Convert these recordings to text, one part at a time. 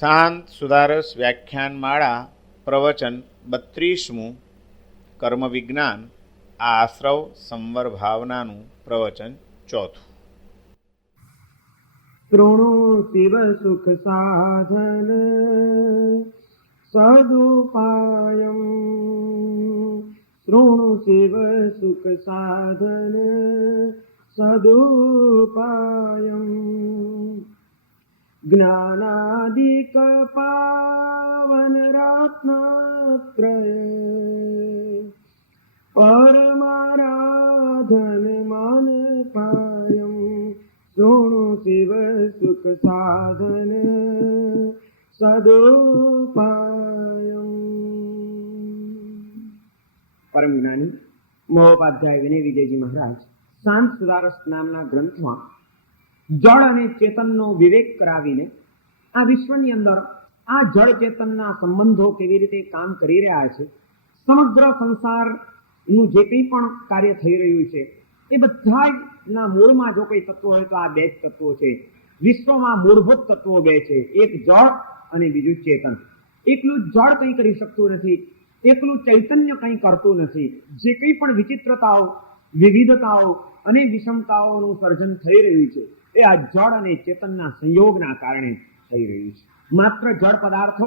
શાંત સુધારસ વ્યાખ્યાનમાળા પ્રવચન 32મું કર્મ વિજ્ઞાન આ આશ્રવ સંવર ભાવનાનું પ્રવચન 4. તૃણુ શિવ સુખ સાધન સદુપાયમ, તૃણુ શિવ સુખ સાધન સદુપાયમ, જ્ઞાનાદિક પાવન રત્નત્રય પરમારાધન માન પાયમ, શૃણુ શિવ સુખ સાધન સદુપાયમ. પરમ જ્ઞાની મહોપાધ્યાય વિનય વિજયજી મહારાજ શાંત સુધારસ નામના ગ્રંથમાં જળ અને ચેતનનો વિવેક કરાવીને આ વિશ્વની અંદર આ જળ ચેતનના સંબંધો કેવી રીતે કામ કરી રહ્યા છે, સમગ્ર સંસારનું જે કંઈ પણ કાર્ય થઈ રહ્યું છે એ બધાના મૂળમાં જો કોઈ તત્વો હોય તો આ બે જ તત્વો છે. વિશ્વમાં મૂળભૂત તત્વો બે છે, એક જળ અને બીજું ચેતન. એકલું જળ કંઈ કરી શકતું નથી, એકલું ચૈતન્ય કંઈ કરતું નથી. જે કંઈ પણ વિચિત્રતાઓ, વિવિધતાઓ અને વિષમતાઓનું સર્જન થઈ રહ્યું છે એ આ જળ અને ચેતનના સંયોગના કારણે થઈ રહ્યું છે. માત્ર જળ પદાર્થો,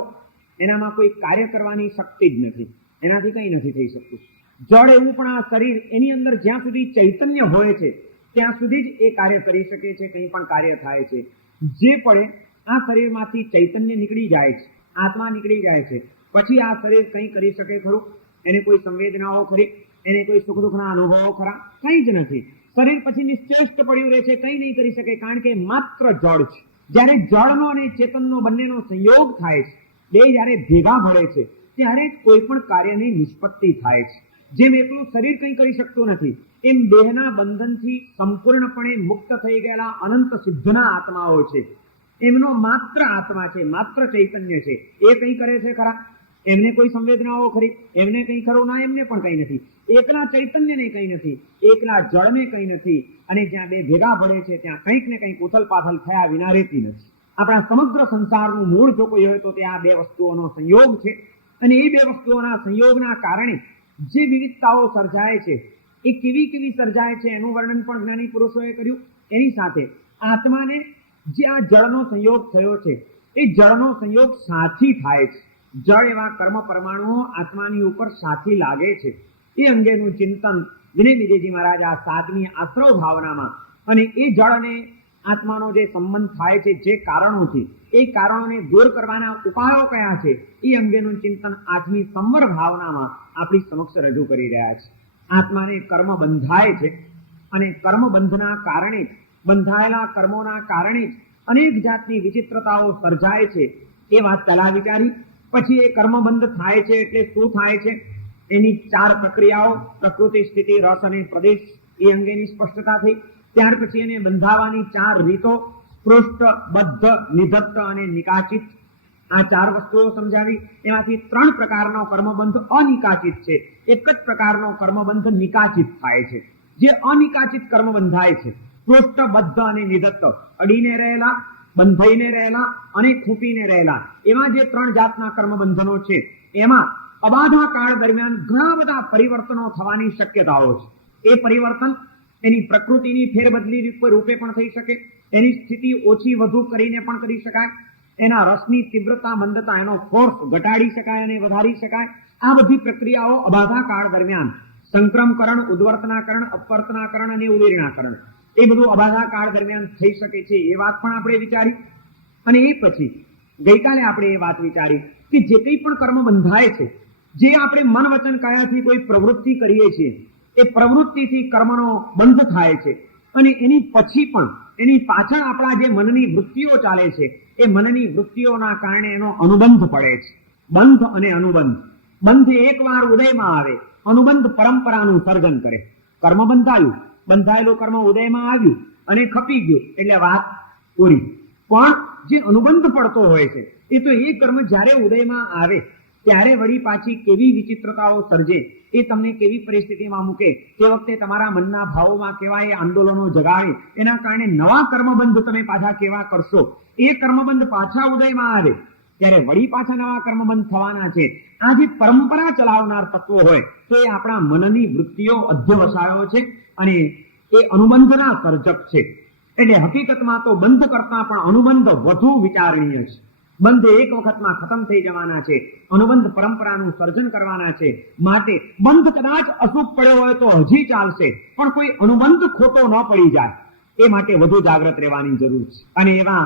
એનામાં કોઈ કાર્ય કરવાની શક્તિ જ નથી, એનાથી કંઈ નથી થઈ શકતું. જળ એવું પણ આ શરીર, એની અંદર જ્યાં સુધી ચૈતન્ય હોય છે ત્યાં સુધી જ એ કાર્ય કરી શકે છે, કંઈ પણ કાર્ય થાય છે. જે પડે આ શરીરમાંથી ચૈતન્ય નીકળી જાય છે, આત્મા નીકળી જાય છે, પછી આ શરીર કંઈ કરી શકે ખરું? એને કોઈ સંવેદનાઓ ખરી? એને કોઈ સુખ દુઃખના અનુભવો ખરા? કંઈ જ નથી. શરીર પછી નિશ્ચેષ્ટ પડ્યું રહે છે, કંઈ નહીં કરી શકે, કારણ કે માત્ર જળ છે. જ્યારે જળનો અને ચેતનનો બંનેનો સંયોગ થાય છે, બે જ્યારે ભેગા ભળે છે ત્યારે કોઈ પણ કાર્યની નિષ્પત્તિ થાય છે. જેમ એકલું શરીર કંઈ કરી શકતું નથી, એમ દેહના બંધનથી સંપૂર્ણપણે મુક્ત થઈ ગયેલા અનંત સિદ્ધના આત્માઓ છે, એમનો માત્ર આત્મા છે, માત્ર ચૈતન્ય છે, એ કંઈ કરે છે ખરા? એમને કોઈ સંવેદનાઓ ખરી? એમને કંઈ ખરું? ના, એમને પણ કંઈ નથી. એકલા ચૈતન્યને કંઈ નથી, એકલા જળને કંઈ નથી, અને જ્યાં બે ભેગા ભળે છે ત્યાં કંઈક ને કંઈક ઉથલ પાથલ થયા વિના રહેતી નથી. આપણા સમગ્ર સંસારનું મૂળ જો કોઈ હોય તો તે આ બે વસ્તુઓનો સંયોગ છે. અને એ બે વસ્તુઓના સંયોગના કારણે જે વિવિધતાઓ સર્જાય છે એ કેવી કેવી સર્જાય છે એનું વર્ણન પણ જ્ઞાની પુરુષોએ કર્યું. એની સાથે આત્માને જે આ જળનો સંયોગ થયો છે એ જળનો સંયોગ સાથી થાય છે. જળ એવા કર્મ પરમાણુઓ આત્માની ઉપર સાથી લાગે છે, એ અંગેનું ચિંતન વિનય વિજયજી મહારાજ આ 7મી આશ્રવ ભાવનામાં, અને એ જળ અને આત્માનો જે સંબંધ થાય છે જે કારણોથી, એ કારણોને દૂર કરવાના ઉપાયો કયા છે એ અંગેનું ચિંતન 8મી સંવર ભાવનામાં આપણી સમક્ષ રજૂ કરી રહ્યા છે. આત્માને કર્મ બંધાય છે અને કર્મ બંધના કારણે, બંધાયેલા કર્મોના કારણે જ અનેક જાતની વિચિત્રતાઓ સર્જાય છે. એ વાત પહેલા વિચારી. પછી એ કર્મબંધ થાય છે એટલે શું થાય છે એની 4 પ્રક્રિયાઓ, પ્રકૃતિ, સ્થિતિ, રસ અને પ્રદેશ, એ અંગેની સ્પષ્ટતા થઈ. ત્યાર પછી એને બંધાવવાની 4 રીતો, પૃષ્ઠ, બદ્ધ, નિધત્ત અને નિકાચિત, આ 4 વસ્તુઓ સમજાવી. એમાંથી 3 પ્રકારનો કર્મબંધ અનિકાચિત છે, એક જ પ્રકારનો કર્મબંધ નિકાચિત થાય છે. જે અનિકાચિત કર્મ બંધાય છે, પૃષ્ઠ, બદ્ધ અને નિધત્ત, અડીને રહેલા, બંધાઈને રહેલા અને ખૂંપીને રહેલા, એવા જે 3 જાતના કર્મબંધનો છે એમાં અબાધા કાળ દરમિયાન ઘણા બધા પરિવર્તનો થવાની શક્યતાઓ છે. એ પરિવર્તન એની પ્રકૃતિની ફેરબદલી રૂપે પણ થઈ શકે, એની સ્થિતિ ઓછી વધુ કરીને પણ કરી શકાય, એના રસની તીવ્રતા, મંદતા, એનો ફોર્સ ઘટાડી શકાય અને વધારી શકાય. આ બધી પ્રક્રિયાઓ અબાધા કાળ દરમિયાન સંક્રમકરણ, ઉદ્વર્તનાકરણ, અપવર્તનાકરણ અને ઉદીર્ણાકરણ, એ બધું અબાધા કાળ દરમિયાન થઈ શકે છે. એ વાત પણ આપણે વિચારી. અને એ પછી ગઈકાલે આપણે એ વાત વિચારી કે જે કંઈ પણ કર્મ બંધાય છે, જે આપણે મન વચન કાયાથી કોઈ પ્રવૃત્તિ કરીએ છીએ, એ પ્રવૃત્તિથી કર્મનો બંધ થાય છે. અને એની પછી પણ એની પાછળ આપણા જે મનની વૃત્તિઓ ચાલે છે એ મનની વૃત્તિઓના કારણે એનો અનુબંધ પડે છે. બંધ અને અનુબંધ. બંધ એકવાર ઉદયમાં આવે, અનુબંધ પરંપરાનું સર્જન કરે. કર્મ બંધાયું, બંધાયેલું કર્મ ઉદયમાં આવ્યું અને ખપી ગયું એટલે વાત પૂરી. પણ જે અનુબંધ પડતો હોય છે એ તો એ કર્મ જ્યારે ઉદયમાં આવે ત્યારે વળી પાછી કેવી વિચિત્રતાઓ સર્જે, એ તમને કેવી પરિસ્થિતિમાં મૂકે, તે વખતે તમારા મનના ભાવોમાં કેવા એ આંદોલનો જગાવે, એના કારણે નવા કર્મબંધ તમે પાછા કેવા કરશો. એ કર્મબંધ પાછા ઉદયમાં આવે ત્યારે વળી પાછા નવા કર્મબંધ થવાના છે. આ જે પરંપરા ચલાવનાર તત્વો હોય તો એ આપણા મનની વૃત્તિઓ અધ્યવસાયો છે અને એ અનુબંધના સર્જક છે. એટલે હકીકતમાં તો બંધ કરતા પણ અનુબંધ વધુ વિચારણીય છે. બંધ એક વખતમાં ખતમ થઈ જવાના છે. અનુબંધ પરંપરાનું સર્જન કરવાના છે. માટે બંધ કદાચ અશુભ પડ્યો હોય તો હજી ચાલશે, પણ કોઈ અનુબંધ ખોટો ન પડી જાય એ માટે વધુ જાગ્રત રહેવાની જરૂર છે. અને એવા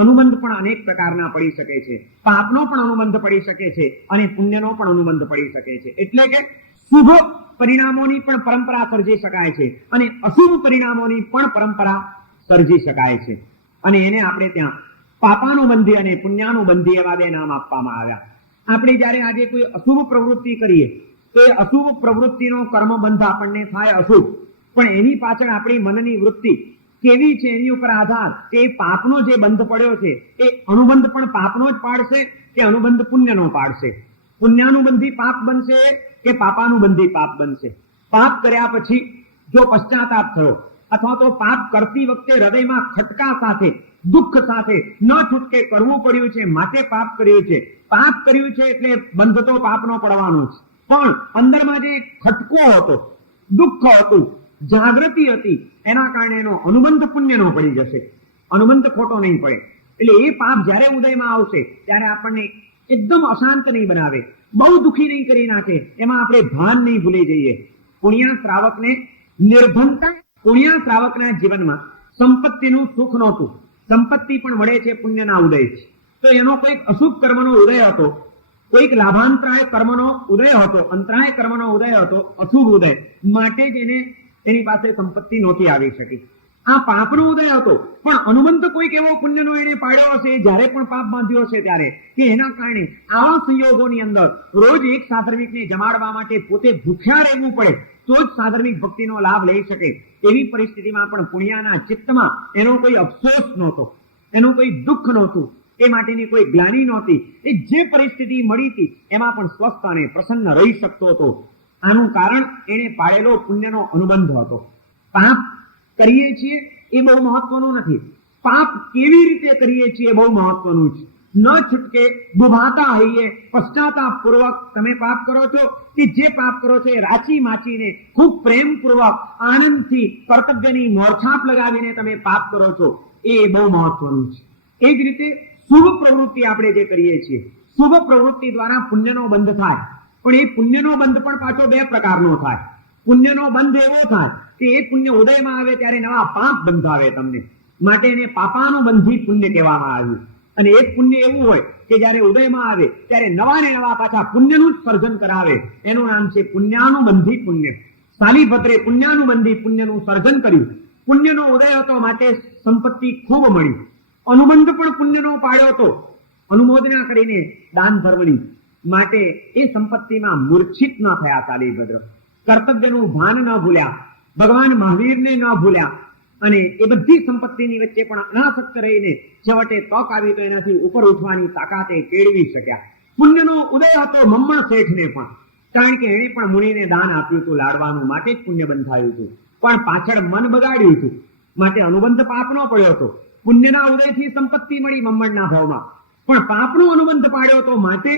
અનુબંધ પણ અનેક પ્રકારના પડી શકે છે. પાપનો પણ અનુબંધ પડી શકે છે અને પુણ્યનો પણ અનુબંધ પડી શકે છે. એટલે કે શુભ પરિણામોની પણ પરંપરા સર્જી શકાય છે અને અશુભ પરિણામોની પણ પરંપરા સર્જી શકાય છે. અને એને આપણે ત્યાં પાપાનુબંધી અને પુણ્યાનુબંધી એવા બે નામ આપવામાં આવ્યા. આપણે જયારે આજે કોઈ અશુભ પ્રવૃત્તિ કરીએ તો એ અશુભ પ્રવૃત્તિનો કર્મબંધ આપણને થાય અશુભ, પણ એની પાછળ આપણી મનની વૃત્તિ કેવી છે એની ઉપર આધાર કે એ પાપનો જે બંધ પડ્યો છે એ અનુબંધ પણ પાપનો જ પાડશે કે અનુબંધ પુણ્યનો પાડશે. પુણ્યાનુબંધી પાપ બનશે કે પાપાનુબંધી પાપ બનશે. પાપ કર્યા પછી જો પશ્ચાતાપ થયો અથવા તો પાપ કરતી વખતે હૃદયમાં ખટકા સાથે દુઃખ સાથે ન છૂટકે કરવું પડ્યું છે માટે પાપ કર્યું છે. પાપ કર્યું છે એટલે બંધ તો પાપનો પડવાનો છે, પણ અંદરમાં જે ખટકો હતો, દુઃખ હતું, જાગૃતિ હતી, એના કારણે એનો અનુબંધ પુણ્યનો પડી જશે. અનુબંધ ખોટો નહીં પડે. એટલે એ પાપ જ્યારે ઉદયમાં આવશે ત્યારે આપણને એકદમ અશાંત નહીં બનાવે, બહુ દુઃખી નહીં કરી નાખે, એમાં આપણે ભાન નહીં ભૂલી જઈએ. પુણ્ય શ્રાવકને નિર્ધનતા, પુણ્ય શ્રાવકના જીવનમાં સંપત્તિનું સુખ નહોતું. સંપત્તિ પણ મળે છે પુણ્યના ઉદય છે. તો એનો કોઈક અશુભ કર્મનો ઉદય હતો, કોઈક લાભાંતરાય કર્મનો ઉદય હતો, અંતરાય કર્મનો ઉદય હતો, અશુભ ઉદય, માટે જ એની પાસે સંપત્તિ નહોતી આવી શકી. આ પાપનો ઉદય હતો, પણ અનુબંધ કોઈક એવો પુણ્યનો એને પાડ્યો હશે જ્યારે પણ પાપ બાંધ્યો હશે ત્યારે, કે એના કારણે આવા સંયોગોની અંદર રોજ એક સાધર્મિકને જમાડવા માટે પોતે ભૂખ્યા રહેવું પડે તો જ સાધર્મિક ભક્તિનો લાભ લઈ શકે. એવી પરિસ્થિતિમાં પણ પુણ્યના ચિત્તમાં એનો કોઈ અફસોસ નહોતો, એનું કોઈ દુઃખ નહોતું, એ માટેની કોઈ ગ્લાનિ નહોતી. એ જે પરિસ્થિતિ મળી હતી એમાં પણ સ્વસ્થ અને પ્રસન્ન રહી શકતો હતો. આનું કારણ એને પાડેલો પુણ્યનો અનુબંધ હતો. પાપ કરીએ છીએ એ બહુ મહત્વનું નથી, પાપ કેવી રીતે કરીએ છીએ એ બહુ મહત્વનું છે. ન છૂટકે દુભાતા હૈયે પશ્ચાતાપ પૂર્વક તમે પાપ કરો છો કે જે પાપ કરો છો એ રાચી માચીને ખૂબ પ્રેમપૂર્વક આનંદથી કર્તવ્યની મોરછાપ લગાવીને તમે પાપ કરો છો, એ બહુ મહત્વનું છે. એ જ રીતે શુભ પ્રવૃત્તિ આપણે જે કરીએ છીએ, શુભ પ્રવૃત્તિ દ્વારા પુણ્યનો બંધ થાય, પણ એ પુણ્યનો બંધ પણ પાછો બે પ્રકારનો થાય. પુણ્યનો બંધ એવો થાય કે એ પુણ્ય ઉદયમાં આવે ત્યારે નવા પાપ બંધાવે તમને, માટે એને પાપાનુબંધી પુણ્ય કહેવામાં આવ્યું. અને એક પુણ્ય એવું હોય કે જયારે ઉદયમાં આવે ત્યારે નવા ને નવા પાછા પુણ્યનું જ સર્જન કરાવે, એનું નામ છે પુણ્યાનુબંધી પુણ્ય. સાલીભદ્રે પુણ્યાનુબંધી પુણ્યનું સર્જન કર્યું. પુણ્યનો ઉદય હતો માટે સંપત્તિ ખૂબ મળી, અનુબંધ પણ પુણ્યનો પાડ્યો હતો, અનુમોદના કરીને દાન ધર્મની, માટે એ સંપત્તિમાં મૂર્છિત ન થયા સાલીભદ્ર. કર્તવ્યનું ભાન ન ભૂલ્યા, ભગવાન મહાવીરને ન ભૂલ્યા, અને એ બધી સંપત્તિની વચ્ચે પણ અનાસક્ત રહીને છેવટે તક આવી તો એનાથી ઉપર ઉઠવાની તાકાતે કેળવી શક્યા. પુણ્યનો ઉદય હતો મમ્મા શેઠને પણ, કારણ કે એણે પણ મુનિને દાન આપ્યું હતું લાડવાનું, માટે જ પુણ્ય બંધાયું હતું, પણ પાછળ મન બગાડ્યું હતું, માટે અનુબંધ પાપનો પડ્યો હતો. પુણ્યના ઉદયથી સંપત્તિ મળી મમ્મણના ભાવમાં, પણ પાપનો અનુબંધ પાડ્યો હતો, માટે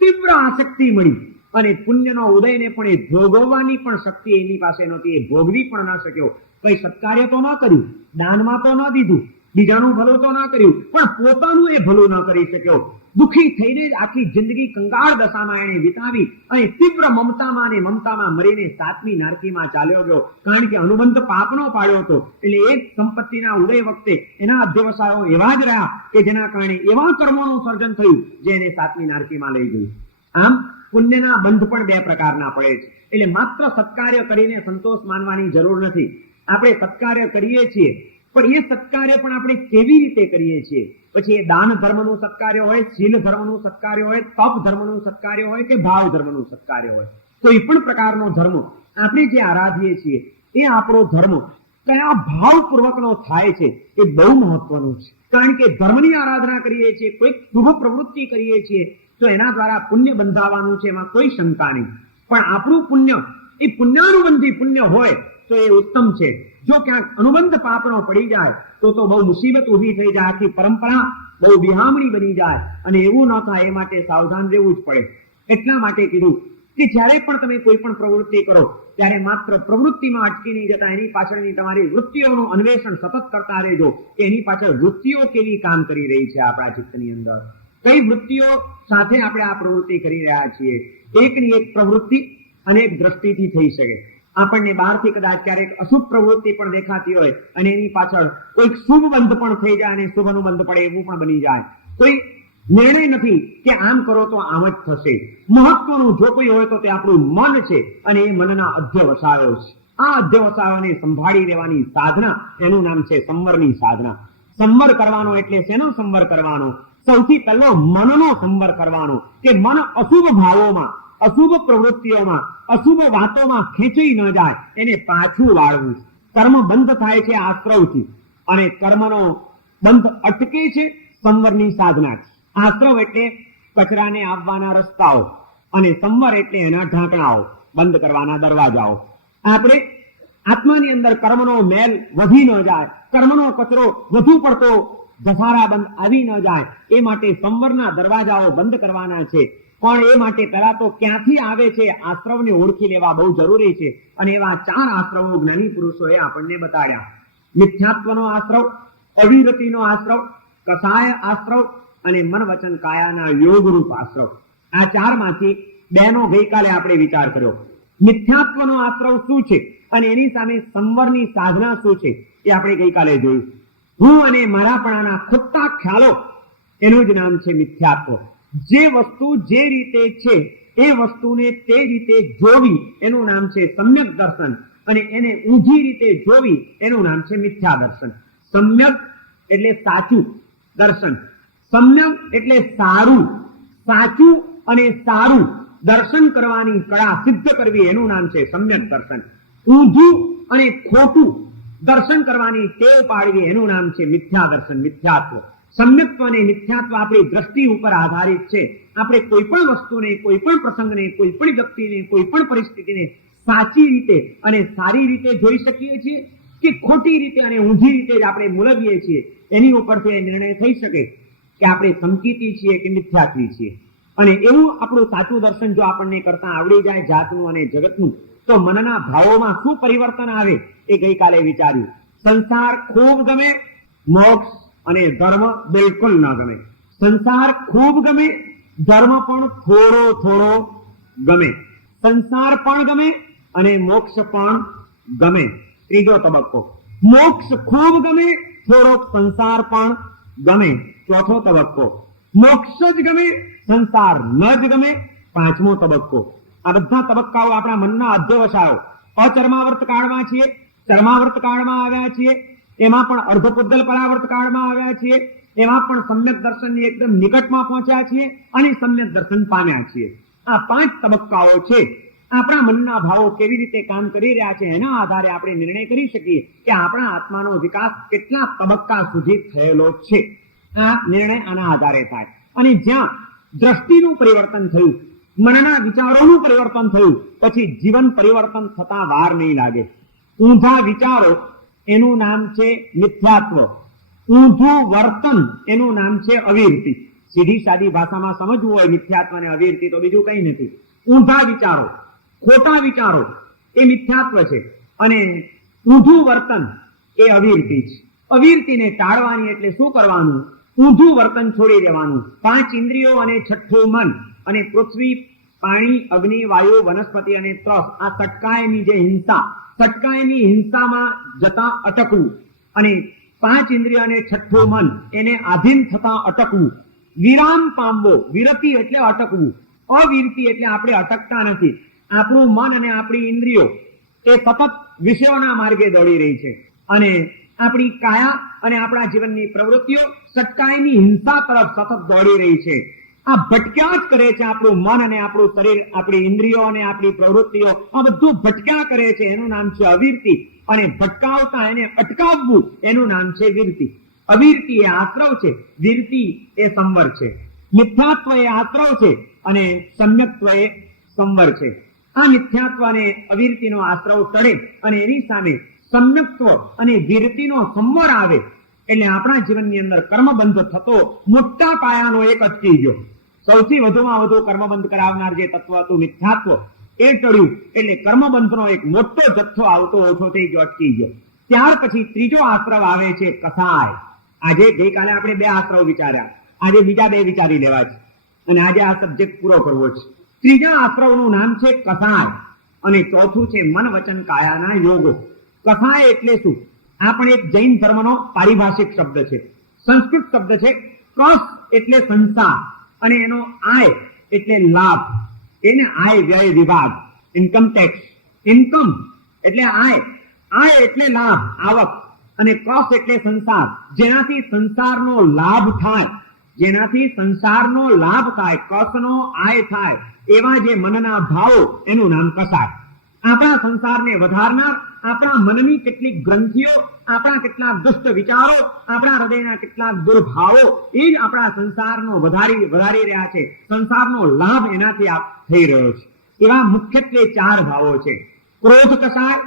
તીવ્ર આસક્તિ મળી. અને પુણ્યનો ઉદયને પણ એ ભોગવવાની પણ શક્તિ એની પાસે નહોતી, એ ભોગવી પણ ન શક્યો. કઈ સત્કાર્ય તો ન કર્યું, દાનમાં તો ન દીધું, બીજાનું ભલું તો ન કર્યું, પણ પોતાનું એ ભલું ન કરી શક્યો. દુઃખી થઈને જ આખી જિંદગી કંગાળ દશામાં એને વિતાવી અને તીવ્ર મમતામાં અને મમતામાં મરીને સાતમી નારકીમાં ચાલ્યો ગયો, કારણ કે અનુબંધ પાપનો પાડ્યો હતો. એટલે એ સંપત્તિના ઉદય વખતે એના અધ્યવસાયો એવા જ રહ્યા કે જેના કારણે એવા કર્મોનું સર્જન થયું જે એને સાતમી નારકીમાં લઈ ગયું. આમ પુણ્યના બંધ પણ બે પ્રકારના પડે છે. એટલે માત્ર સત્કાર્ય કરીને સંતોષ માનવાની જરૂર નથી. આપણે સત્કાર્ય કરીએ છીએ, પણ એ સત્કાર્ય પણ આપણે કેવી રીતે કરીએ છીએ, પછી એ દાન ધર્મનું સત્કાર્ય હોય, શીલ ધર્મનું સત્કાર્ય હોય, તપ ધર્મનું સત્કાર્ય હોય કે ભાવ ધર્મનું સત્કાર્ય હોય, કોઈ પણ પ્રકારનો ધર્મ આપણે જે આરાધીએ છીએ એ આપણો ધર્મ કયા ભાવપૂર્વકનો થાય છે એ બહુ મહત્વનું છે. કારણ કે ધર્મની આરાધના કરીએ છીએ, કોઈક શુભ પ્રવૃત્તિ કરીએ છીએ તો એના દ્વારા પુણ્ય બંધાવાનું છે, એમાં કોઈ શંકા નહીં. પણ આપણું પુણ્ય એ પુણ્યાનુબંધી પુણ્ય હોય તો એ ઉત્તમ છે. જો ક્યાંક અનુબંધ પાપનો પડી જાય તો બહુ મુસીબત ઉભી થઈ જાય, આખી પરંપરા બહુ વિહામણી બની જાય અને એવું ન થાય એ માટે સાવધાન રહેવું જ પડે. એટલા માટે કીધું કે જ્યારે પણ તમે કોઈ પણ પ્રવૃત્તિ કરો ત્યારે માત્ર પ્રવૃત્તિમાં અટકી નહીં જતા એની પાછળની તમારી વૃત્તિઓનું અન્વેષણ સતત કરતા રહેજો કે એની પાછળ વૃત્તિઓ કેવી કામ કરી રહી છે આપણા ચિત્તની અંદર, કઈ વૃત્તિઓ સાથે આપણે આ પ્રવૃત્તિ કરી રહ્યા છીએ. એકની એક પ્રવૃત્તિ અનેક દ્રષ્ટિથી થઈ શકે. આપણને બહારથી કદાચ ક્યારેક અશુભ પ્રવૃત્તિ પણ દેખાતી હોય અને એની પાછળ કોઈક શુભ બંધ પણ થઈ જાય અને શુભનું બંધ પડે એવું પણ બની જાય. કોઈ નિર્ણય નથી કે આમ કરો તો આમ જ થશે. મહત્વનું જો કોઈ હોય તો તે આપણું મન છે અને એ મનના અધ્યવસાયો છે. આ અધ્યવસાયોને સંભાળી રહેવાની સાધના, એનું નામ છે સંવરની સાધના. સંવર કરવાનો એટલે શેનો સંવર કરવાનો? સૌથી પહેલો મનનો સંવર કરવાનો કે મન અશુભ ભાવોમાં, અશુભ પ્રવૃત્તિઓમાં, અશુભ વાતોમાં ખેંચાઈ ન જાય, એને પાછું વાળવું. કર્મ બંધ થાય છે આશ્રવથી અને કર્મનો બંધ અટકે છે સંવરની સાધના. આશ્રવ એટલે કચરાને આવવાના રસ્તાઓ અને સંવર એટલે એના ઢાંકણાઓ, બંધ કરવાના દરવાજાઓ. આપણે આત્માની અંદર કર્મનો મેલ વધી ન જાય, કર્મનો કચરો વધુ પડતો ધસારાબંધ આવી ન જાય એ માટે સંવરના દરવાજાઓ બંધ કરવાના છે. પણ એ માટે પહેલા તો ક્યાંથી આવે છે આશ્રવને ઓળખી લેવા બહુ જરૂરી છે. અને એવા 4 આશ્રવો જ્ઞાની પુરુષોએ આપણને બતાડ્યા. મિથ્યાત્વનો આશ્રવ, અવિરતિનો આશ્રવ, કસાય આશ્રવ અને મન વચન કાયાના યોગરૂપ આશ્રવ. આ 4માંથી 2નો ગઈકાલે આપણે વિચાર કર્યો. મિથ્યાત્વનો આશ્રવ શું છે અને એની સામે સંવરની સાધના શું છે એ આપણે ગઈકાલે જોયું. હું અને મારાપણાના ખોટા ખ્યાલો, એનું જ નામ છે મિથ્યાત્વ. જે વસ્તુ જે રીતે છે એ વસ્તુને તે રીતે જોવી એનું નામ છે સમ્યક દર્શન અને એને ઊંધી રીતે જોવી એનું નામ છે મિથ્યા દર્શન. સમ્યક એટલે સાચું દર્શન, સમ્યક એટલે સારું, સાચું અને સારું દર્શન કરવાની કળા સિદ્ધ કરવી એનું નામ છે સમ્યક દર્શન. ઊંધું અને ખોટું દર્શન કરવાની ટેવ પાડવી એનું નામ છે મિથ્યા દર્શન, મિથ્યાત્વ. સમ્યક્ત્વ અને મિથ્યાત્વ આપણી દ્રષ્ટિ ઉપર આધારિત છે. આપણે કોઈ પણ વસ્તુને, કોઈ પણ પ્રસંગને, કોઈ પણ વ્યક્તિને, કોઈ પણ પરિસ્થિતિને સાચી રીતે અને સારી રીતે જોઈ શકીએ છીએ કે ખોટી રીતે અને ઊંધી રીતે જ આપણે મૂલવીએ છીએ, એની ઉપરથી નિર્ણય થઈ શકે કે આપણે સંકિતી છીએ કે મિથ્યાત્વી છીએ. અને એવું આપણું સાચું દર્શન જો આપણને કરતા આવડી જાય જાતનું અને જગતનું, તો મનના ભાવોમાં શું પરિવર્તન આવે એ ગઈકાલે વિચાર્યું. સંસાર ખૂબ ગમે, મોક્ષ અને ધર્મ બિલકુલ ન ગમે. સંસાર ખૂબ ગમે, ધર્મ પણ થોડો થોડો ગમે. સંસાર પણ ગમે અને મોક્ષ પણ ગમે. ત્રીજો તબક્કો. મોક્ષ ખૂબ ગમે, થોડોક સંસાર પણ ગમે. ચોથો તબક્કો. મોક્ષ જ ગમે, સંસાર ન જ ગમે. પાંચમો તબક્કો. આ બધા તબક્કાઓ આપણા મનના અધ્યવસાયો. અચર્માવર્ત કાળમાં છીએ, ચર્માવર્ત કાળમાં આવ્યા છીએ, એમાં પણ અર્ધપુદ્ગલ પરાવર્ત કાળમાં આવ્યા છીએ, એમાં પણ સમ્યક દર્શનની એકદમ નિકટમાં પહોંચ્યા છીએ અને સમ્યક દર્શન પામ્યા છીએ. આ 5 તબક્કાઓ છે. આપણા મનના ભાવો કેવી રીતે કામ કરી રહ્યા છે એના આધારે આપણે નિર્ણય કરી શકીએ કે આપણા આત્માનો વિકાસ કેટલા તબક્કા સુધી થયેલો છે. આ નિર્ણય આના આધારે થાય. અને જ્યાં દ્રષ્ટિનું પરિવર્તન થયું, મનના વિચારોનું પરિવર્તન થયું, પછી જીવન પરિવર્તન થતા વાર નહીં લાગે. ઊંધા વિચારો એનું નામ છે મિથ્યાત્વ, ઊંધું વર્તન એનું નામ છે અવિરતિ. સીધી સાદી ભાષામાં સમજવું હોય મિથ્યાત્વ અને અવિરતિ તો બીજું કંઈ નથી. ઊંધા વિચારો, ખોટા વિચારો એ મિથ્યાત્વ છે અને ઊંધું વર્તન એ અવિરતિ છે. અવિરતિને ટાળવાની એટલે શું કરવાનું? ઊંધું વર્તન છોડી દેવાનું. 5 ઇન્દ્રિયો અને 6ઠું મન અને પૃથ્વી, પાણી, અગ્નિ, વાયુ, વનસ્પતિ અને ત્રસ, આ સટકાયની જે હિંસા, સટકાયની હિંસામાં જતા અટકવું અને 5 ઇન્દ્રિય અને 6ઠું મન એને આધીન થતા અટકવું. વિરામ પામવો, વિરતિ એટલે અટકવું. અવિરતિ એટલે આપણે અટકતા નથી. આપણું મન અને આપણી ઇન્દ્રિયો એ સતત વિષયોના માર્ગે દોડી રહી છે અને આપણી કાયા અને આપણા જીવનની પ્રવૃત્તિઓ સટકાયની હિંસા તરફ સતત દોડી રહી છે. આ ભટક્યા જ કરે છે. આપણું મન અને આપણું શરીર, આપણી ઇન્દ્રિયો અને આપણી પ્રવૃત્તિઓ આ બધું ભટક્યા કરે છે. એનું નામ છે અવિરતિ. અને ભટકાવતા એને અટકાવવું એનું નામ છે વિરતિ. અવિરતિ એ આશ્રવ છે, વિરતિ એ સંવર છે. મિથ્યાત્વ એ આશ્રવ છે અને સમ્યક્ત્વ એ સંવર છે. આ મિથ્યાત્વ અને અવિરતિનો આશ્રવ ટળે અને એની સામે સમ્યક્ત્વ અને વિરતિનો સંવર આવે એટલે આપણા જીવનની અંદર કર્મબંધ થતો મોટા પાયાનો એક અટકી ગયો. સૌથી વધુમાં વધુ કર્મબંધ કરાવનાર જે તત્વ હતું મિથ્યાત્વ, એ ટળ્યું એટલે કર્મબંધનો એક મોટો જથ્થો આવતો ઓછો થઈ ગયો, અટકી ગયો. ત્યાર પછી ત્રીજો આશ્રવ આવે છે કસાય. આજે ગઈકાલે આપણે 2 આશ્રવ વિચાર્યા, આજે બીજા 2 વિચારી લેવા છે અને આજે આ સબ્જેક્ટ પૂરો કરવો છે. ત્રીજા આશ્રવનું નામ છે કસાય અને ચોથું છે મન વચન કાયાના યોગો. કસાય એટલે શું? આ પણ એક જૈન ધર્મનો પારિભાષિક શબ્દ છે, સંસ્કૃત શબ્દ છે. કસ એટલે સંસાર અને એનો આય એટલે લાભ, એને આય વ્યય વિભાગ, ઇન્કમ ટેક્સ. ઇન્કમ એટલે આય, આય એટલે લાભ, આવક, અને કસ એટલે સંસાર, જેનાથી સંસારનો લાભ થાય, જેનાથી સંસારનો લાભ થાય, કસનો આય થાય, એવા જે મનના ભાવો, એનું નામ કસાય. આપણા સંસારને વધારનાર આપણા મનની કેટલીક ગ્રંથિઓ, આપણા કેટલાક દુષ્ટ વિચારો, આપણા હૃદયના કેટલાક દુર્ભાવો એ જ આપણા સંસારનો વધારી રહ્યા છે. સંસારનો લાભ એનાથી થઈ રહ્યો છે. એવા મુખ્યત્વે 4 ભાવો છે: ક્રોધ કસાય,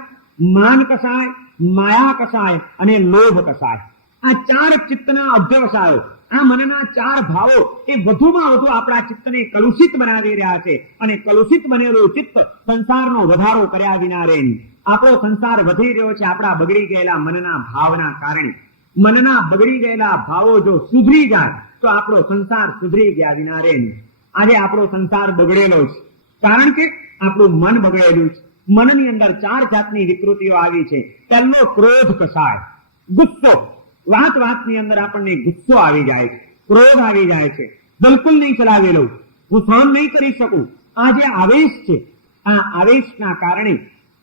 માન કસાય, માયા કસાય અને લોભ કસાય. આ 4 ચિત્તના અધ્યવસાયો, આ મનના 4 ભાવો એ વધુમાં વધુ આપણા ચિત્તને કલુષિત બનાવી રહ્યા છે અને કલુષિત બનેલું ચિત્ત સંસારનો વધારો કર્યા વિના રહે નહીં. આપણો સંસાર વધી રહ્યો છે આપણા બગડી ગયેલા મનના ભાવના કારણે. મનના બગડી ગયેલા ભાવો જો સુધરી જાય તો આપણો સંસાર સુધરી ગયા વિના રહે નહીં. આજે આપણો સંસાર બગડેલો છે કારણ કે આપણું મન બગડેલું છે. મનની અંદર 4 જાતની વિકૃતિઓ આવી છે. પહેલો ક્રોધ કસાય, ગુસ્સો. વાતની અંદર આપણને ગુસ્સો આવી જાય છે, ક્રોધ આવી જાય છે. બિલકુલ નહીં ચલાવેલો, હું સહન નહીં કરી શકું. આ જે આવેશ છે, આ આવેશના કારણે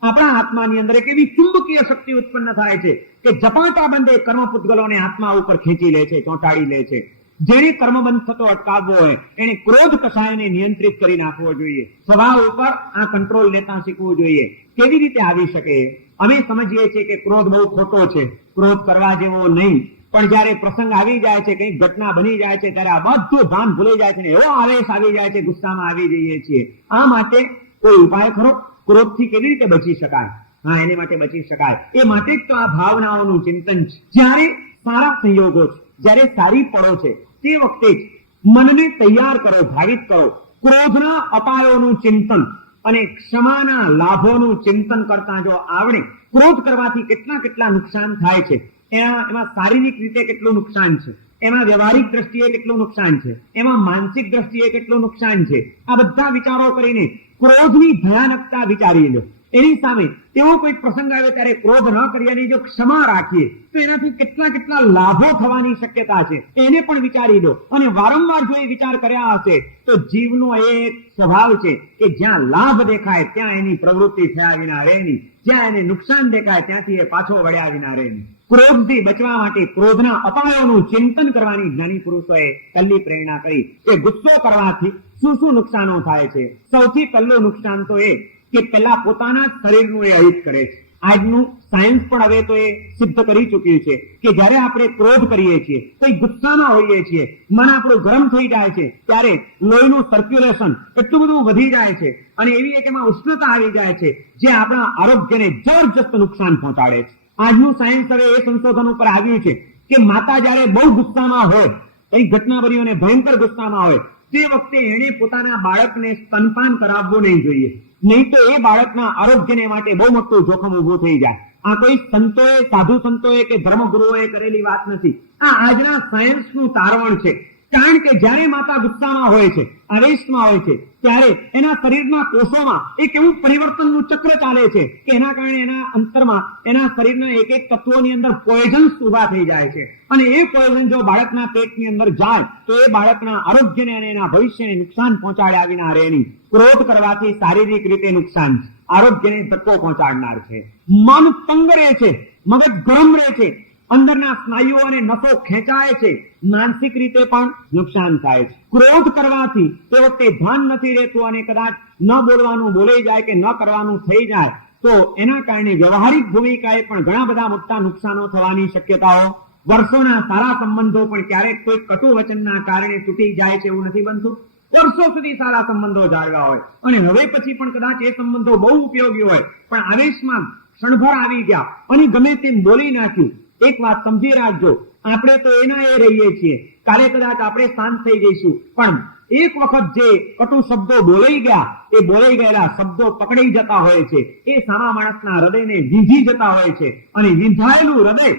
આપણા આત્માની અંદર એક એવી ચુંબકીય શક્તિ ઉત્પન્ન થાય છે કે ઝપાટા બંધે કર્મ પૂતગલોને આત્મા ઉપર ખેંચી લે છે, ચોંટાડી લે છે. જેને કર્મબંધ થતો અટકાવવો હોય એને ક્રોધ કસાયને નિયંત્રિત કરી નાખવો જોઈએ. સ્વભાવ ઉપર આ કંટ્રોલ લેતા શીખવું જોઈએ. કેવી રીતે આવી શકે? અમે સમજીએ છીએ કે ક્રોધ બહુ ખોટો છે, ક્રોધ કરવા જેવો નહીં, પણ જયારે પ્રસંગ આવી જાય છે, કંઈક ઘટના બની જાય છે, ત્યારે આ બધું ભાન ભૂલી જાય છે ને એવો આવેશ આવી જાય છે, ગુસ્સામાં આવી જઈએ છીએ. આ માટે કોઈ ઉપાય ખરો? ક્રોધથી કેવી રીતે બચી શકાય? હા, એને માટે બચી શકાય. એ માટે જ તો આ ભાવનાઓનું ચિંતન છે. જ્યારે સારા સંયોગો છે, જ્યારે સારી પળો છે, તે વખતે જ મનને તૈયાર કરો, ભાવિત કરો. ક્રોધના અપાયોનું ચિંતન અને ક્ષમાના લાભોનું ચિંતન કરતા જો આવડે, ક્રોધ કરવાથી કેટલા નુકસાન થાય છે, એમાં શારીરિક રીતે કેટલું નુકસાન છે, એમાં વ્યવહારિક દ્રષ્ટિએ કેટલું નુકસાન છે, એમાં માનસિક દ્રષ્ટિએ કેટલું નુકસાન છે, આ બધા વિચારો કરીને ક્રોધની ભયાનકતા વિચારી લો. એની સામે એવો કોઈ પ્રસંગ આવે ત્યારે ક્રોધ ન કરીએ અને જો ક્ષમા રાખીએ તો એનાથી કેટલા લાભો થવાની શક્યતા છે, એને પણ વિચારી લો. અને વારંવાર જો એ વિચાર કર્યા હશે તો જીવનો એક સ્વભાવ છે કે જ્યાં લાભ દેખાય ત્યાં એની પ્રવૃત્તિ થયા વિના રહે નહીં, જ્યાં એને નુકસાન દેખાય ત્યાંથી એ પાછો વળ્યા વિના રહે નહીં. ક્રોધથી બચવા માટે ક્રોધના અપાયોનું ચિંતન કરવાની જ્ઞાની પુરુષોએ પહેલી પ્રેરણા કરી કે ગુસ્સો કરવાથી શું નુકસાનો થાય છે. સૌથી પહેલું નુકસાન તો એ કે પેલા પોતાના શરીરનું એ અહિત કરે છે. આજનું સાયન્સ પણ હવે તો એ સિદ્ધ કરી ચૂક્યું છે કે જ્યારે આપણે ક્રોધ કરીએ છીએ, કોઈ ગુસ્સામાં હોઈએ છીએ, મન આપણું ગરમ થઈ જાય છે, ત્યારે લોહીનું સર્ક્યુલેશન એટલું બધું વધી જાય છે અને એવી એક એમાં ઉષ્ણતા આવી જાય છે જે આપણા આરોગ્યને જબરજસ્ત નુકસાન પહોંચાડે છે. આજનું સાયન્સ હવે એ સંશોધન ઉપર આવ્યું છે કે માતા જ્યારે બહુ ગુસ્સામાં હોય, કઈ ઘટના બની અને ભયંકર ગુસ્સામાં હોય, તે વખતે એને પોતાના બાળકને સ્તનપાન કરાવવું નહીં જોઈએ, નહીં તો એ બાળકના આરોગ્યને માટે બહુ મોટું જોખમ ઉભું થઈ જાય. આ કોઈ સંતોએ, સાધુ સંતોએ કે ધર્મગુરુઓએ કરેલી વાત નથી, આ આજના સાયન્સનું તારવણ છે. કારણ કે જ્યારે માતા ગુસ્સામાં હોય છે, આવેશમાં હોય છે, ત્યારે એના શરીરના કોષોમાં એક એવું પરિવર્તનનું ચક્ર ચાલે છે કે એના કારણે એના અંતરમાં એના શરીરના એક તત્વોની અંદર પોઈઝન્સ ઉભા થઈ જાય છે અને એ પોઈઝન જો બાળકના પેટની અંદર જાય તો એ બાળકના આરોગ્યને અને એના ભવિષ્યને નુકસાન પહોંચાડ્યા વિના રહે નહીં. ક્રોધ કરવાથી શારીરિક રીતે નુકસાન છે, આરોગ્યને ધક્કો પહોંચાડનાર છે. મન તંગ રહે છે, મગજ ગરમ રહે છે, અંદરના સ્નાયુઓ અને નસો ખેંચાય છે, માનસિક રીતે પણ નુકસાન થાય છે. ક્રોધ કરવાથી તે વખતે ભાન નથી રહેતું અને કદાચ ન બોલવાનું બોલાઈ જાય કે ન કરવાનું થઈ જાય તો એના કારણે વ્યવહારિક ભૂમિકાએ પણ ઘણા બધા મોટા નુકસાનો થવાની શક્યતાઓ. વર્ષોના સારા સંબંધો પણ ક્યારેક કોઈ કટુ વચનના કારણે તૂટી જાય છે એવું નથી બનતું. વર્ષો સુધી સારા સંબંધો જાળવ્યા હોય અને હવે પછી પણ કદાચ એ સંબંધો બહુ ઉપયોગી હોય, પણ આવેશમાં ક્ષણભર આવી ગયા અને ગમે તેમ બોલી નાખ્યું. એક વાત સમજી રાખજો, આપણે તો એના એ રહીએ છીએ. કાલે કદાચ આપણે શાંત થઈ જઈશું, પણ એક વખત જે કટુ શબ્દો બોલાઈ ગયા, એ બોલાઈ ગયેલા શબ્દો પકડાઈ જતા હોય છે, એ સામા માણસના હૃદયને વીંધી જતા હોય છે, અને વિંધાયેલું હૃદય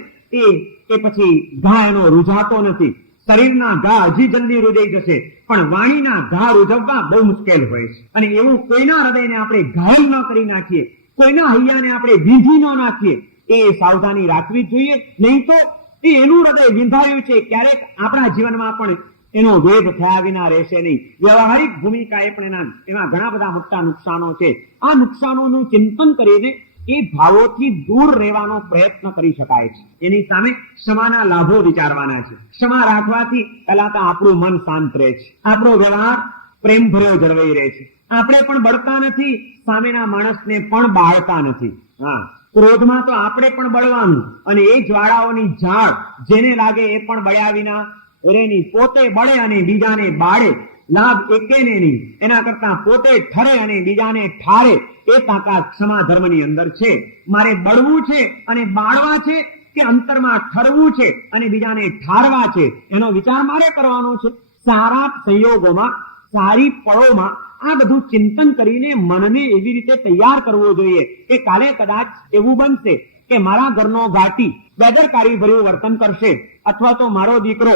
એ પછી ઘા એનો રૂઝાતો નથી. શરીરના ઘા હજી જલ્દી રૂજાઈ જશે, પણ વાણીના ઘા રૂઝવવા બહુ મુશ્કેલ હોય છે. અને એવું કોઈના હૃદયને આપણે ઘાયલ ન કરી નાખીએ, કોઈના હૈયાને આપણે વીંધી ન નાખીએ, એ સાવધાની રાખવી જ જોઈએ. નહીં તો એ એનું હૃદય વિંધાયું છે, ક્યારેક આપણા જીવનમાં પણ એનો વેદ થયા વિના રહેશે નહીં. વ્યવહારિક ભૂમિકાએ પણ એમાં ઘણા બધા મોટા નુકસાનો છે. આ નુકસાનોનું ચિંતન કરીને એ ભાવોથી દૂર રહેવાનો પ્રયત્ન કરી શકાય છે. એની સામે ક્ષમાના લાભો વિચારવાના છે. ક્ષમા રાખવાથી પહેલા તો આપણું મન શાંત રહે છે, આપણો વ્યવહાર પ્રેમ ભર્યો જળવાઈ રહે છે, આપણે પણ બળતા નથી, સામેના માણસને પણ બાળતા નથી. હા, ક્રોધમાં તો આપણે પણ બળવાનું, અને એ જ્વાળાઓની ઝાડ જેને લાગે એ પણ બળ્યા વિના રેની. પોતે બળે અને બીજાને બાળે, લાભ એકેને નહીં. એના કરતા પોતે ઠરે અને બીજાને ઠારે, એ તાકાત ક્ષમા ધર્મની અંદર છે. મારે બળવું છે અને બાળવા છે, કે અંતરમાં ઠરવું છે અને બીજાને ઠારવા છે, એનો વિચાર મારે કરવાનો છે. સારા સંયોગોમાં, સારી પળોમાં આ બધું ચિંતન કરીને મનને એવી રીતે તૈયાર કરવો જોઈએ કે કાલે કદાચ એવું બનશે કે મારા ઘરનો ઘાટી બેદરકારી ભર્યું વર્તન કરશે, અથવા તો મારો દીકરો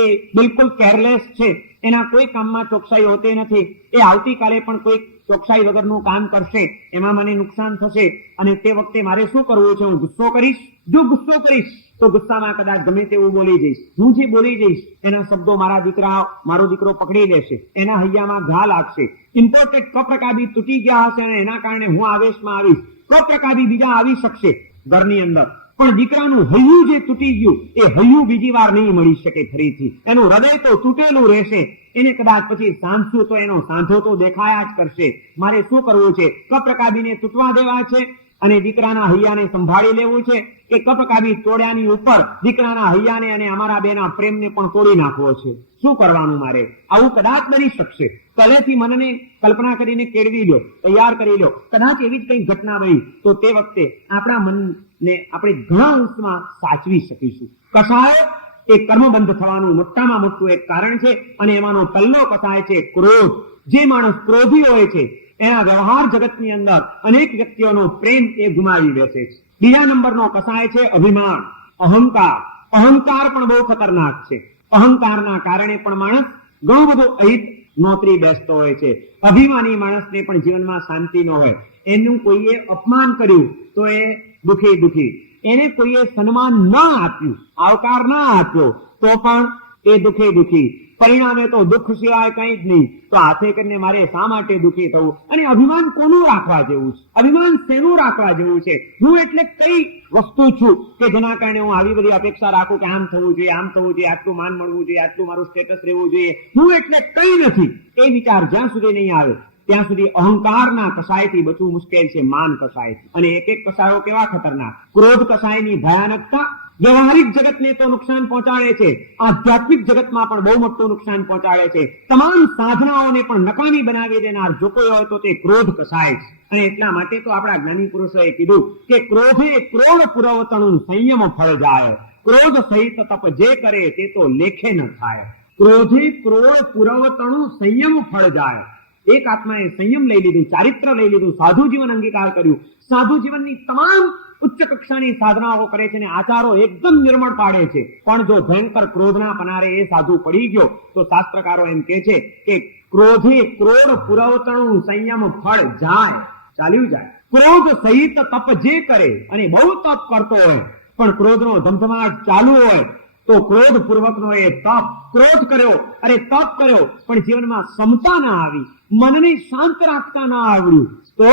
એ બિલકુલ કેરલેસ છે, એના કોઈ કામમાં ચોકસાઈ હોતી નથી, એ આવતીકાલે પણ કોઈ ચોકસાઈ વગરનું કામ કરશે, એમાં મને નુકસાન થશે, અને તે વખતે મારે શું કરવું છે? હું ગુસ્સો કરીશ. જો ગુસ્સો કરીશ તો ગુસ્સામાં કદાચ ગમે તેવું બોલી જઈશ. હું જે બોલી જઈશ એના શબ્દો મારો દીકરો પકડી લેશે, એના હૈયામાં ઘા લાગશે. ઇમ્પોર્ટેડ કપરકાબી તૂટી ગયા હશે અને એના કારણે હું આવેશમાં આવીશ. કપરકાબી બીજા આવી શકશે ઘરની અંદર, પણ દીકરાનું હૈયું જે તૂટી ગયું એ હૈયું બીજી વાર નહીં મળી શકે ફરીથી. એનું હૃદય તો તૂટેલું રહેશે. એને કદાચ પછી સાંધશું તો એનો સાંધો તો દેખાયા જ કરશે. મારે શું કરવું છે? કપરકાબીને તૂટવા દેવા છે અને દીકરાના હૈયાને સંભાળી લેવું છે, કે કપરકાબી તોડ્યાની ઉપર દીકરાના હૈયાને અને અમારા બેના પ્રેમને પણ તોડી નાખવો છે? શું કરવાનું મારે? આવું કદાચ બની શકશે. પહેલેથી મનને કલ્પના કરીને કેળવી લો, તૈયાર કરી લો. કદાચ એવી જ કંઈ ઘટના બની તો તે વખતે આપણા મનને આપણે ઘણા અંશમાં સાચવી શકીશું. કસાય એ કર્મબંધ થવાનું મોટામાં મોટું એક કારણ છે, અને એમાંનો પહેલો કસાય છે ક્રોધ. જે માણસ ક્રોધી હોય છે એના વ્યવહાર જગતની અંદર અનેક વ્યક્તિઓનો પ્રેમ એ ગુમાવી બેસે છે. બીજા નંબરનો કસાય છે અભિમાન, અહંકાર. અહંકાર પણ બહુ ખતરનાક છે. અહંકારના કારણે પણ માણસ ઘણું બધું અહિત નોતરી બેસતો હોય છે. અભિમાની માણસને પણ જીવનમાં શાંતિ ન હોય. એનું કોઈએ અપમાન કર્યું તો એ દુખી, એને કોઈએ સન્માન ન આપ્યું, આવકાર ન આપ્યો તો પણ એ દુખી. પરિણામે તો દુઃખ સિવાય કંઈ જ નહીં. તો હાથે કરીને મારે શા માટે દુઃખી થવું? અને અભિમાન કોનું રાખવા જેવું છે? અભિમાન શેનું રાખવા જેવું છે? હું એટલે કઈ વસ્તુ છું કે જેના કારણે હું આવી બધી અપેક્ષા રાખું કે આમ થવું જોઈએ, આમ થવું જોઈએ, આટલું માન મળવું જોઈએ, આટલું મારું સ્ટેટસ રહેવું જોઈએ? હું એટલે કઈ નથી. એ વિચાર જ્યાં સુધી નહીં આવે ત્યાં સુધી અહંકારના કસાયથી બચવું મુશ્કેલ છે, માન કસાયથી. અને એક એક કસાયો કેવા ખતરનાક! ક્રોધ કસાયની ભયાનકતા વ્યવહારિક જગતને તો નુકસાન પહોંચાડે છે, આધ્યાત્મિક જગતમાં પણ બહુ મોટું નુકસાન પહોંચાડે છે. તમામ સાધનાઓને પણ નકામી બનાવી દેનાર જો કોઈ હોય તો તે ક્રોધ કસાય છે. અને એટલા માટે તો આપણા જ્ઞાની પુરુષોએ કીધું કે ક્રોધે ક્રોધ પુરવતણું સંયમ ફળ જાય, ક્રોધ સહિત તપ જે કરે તે તો લેખે ન થાય. ક્રોધે ક્રોધ પુરવતણું સંયમ ફળ જાય. એક આત્માએ સંયમ લઈ લીધું, ચારિત્ર લઈ લીધું, સાધુ જીવન અંગીકાર કર્યું. સાધુ જીવનની તમામ ઉચ્ચ કક્ષાની સાધનાઓ કરે છે અને આચારો એકદમ નિર્મળ પાડે છે. પણ જો ભયંકર ક્રોધના પનારે એ સાધુ પડી ગયો તો શાસ્ત્રકારો એમ કહે છે કે ક્રોધે ક્રોધ પુરવતણું સંયમ ફળ જાય, ચાલ્યું જાય. ક્રોધ સહિત તપ જે કરે, અને બહુ તપ કરતો હોય પણ ક્રોધનો ધમધમાટ ચાલુ હોય તો ક્રોધ પૂર્વકનો એ તપ, ક્રોધ કર્યો, અરે તપ કર્યો, પણ જીવનમાં સમતા ના આવી, મનને શાંત રાખતા ના આવડ્યું, તો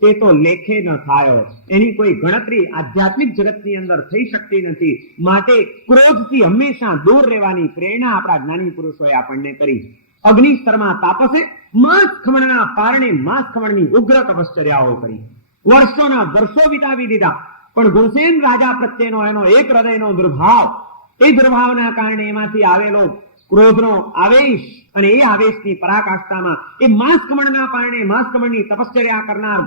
તે તો લેખે ન થાય. એની કોઈ ગણતરી આધ્યાત્મિક જગતની અંદર થઈ શકતી નથી. માટે ક્રોધથી હંમેશા દૂર રહેવાની પ્રેરણા આપણા જ્ઞાની પુરુષોએ આપણને કરી. અગ્નિ સ્તરમાં તાપસે માસ ખમણના પારણે માસ ખમણની ઉગ્ર તપશ્ચર્યાઓ કરી. વર્ષોના વર્ષો વિતાવી દીધા, પણ ગુણસેન રાજા પ્રત્યેનો એનો એક હૃદયનો દુર્ભાવ, એ દુર્ભાવના કારણે એમાંથી આવેલો ક્રોધનો આવેશ, અને એ આવેશની પરાકાષ્ઠામાં એ માસ કમળના પારણે માસ કમળની તપશ્ચર્યા કરનાર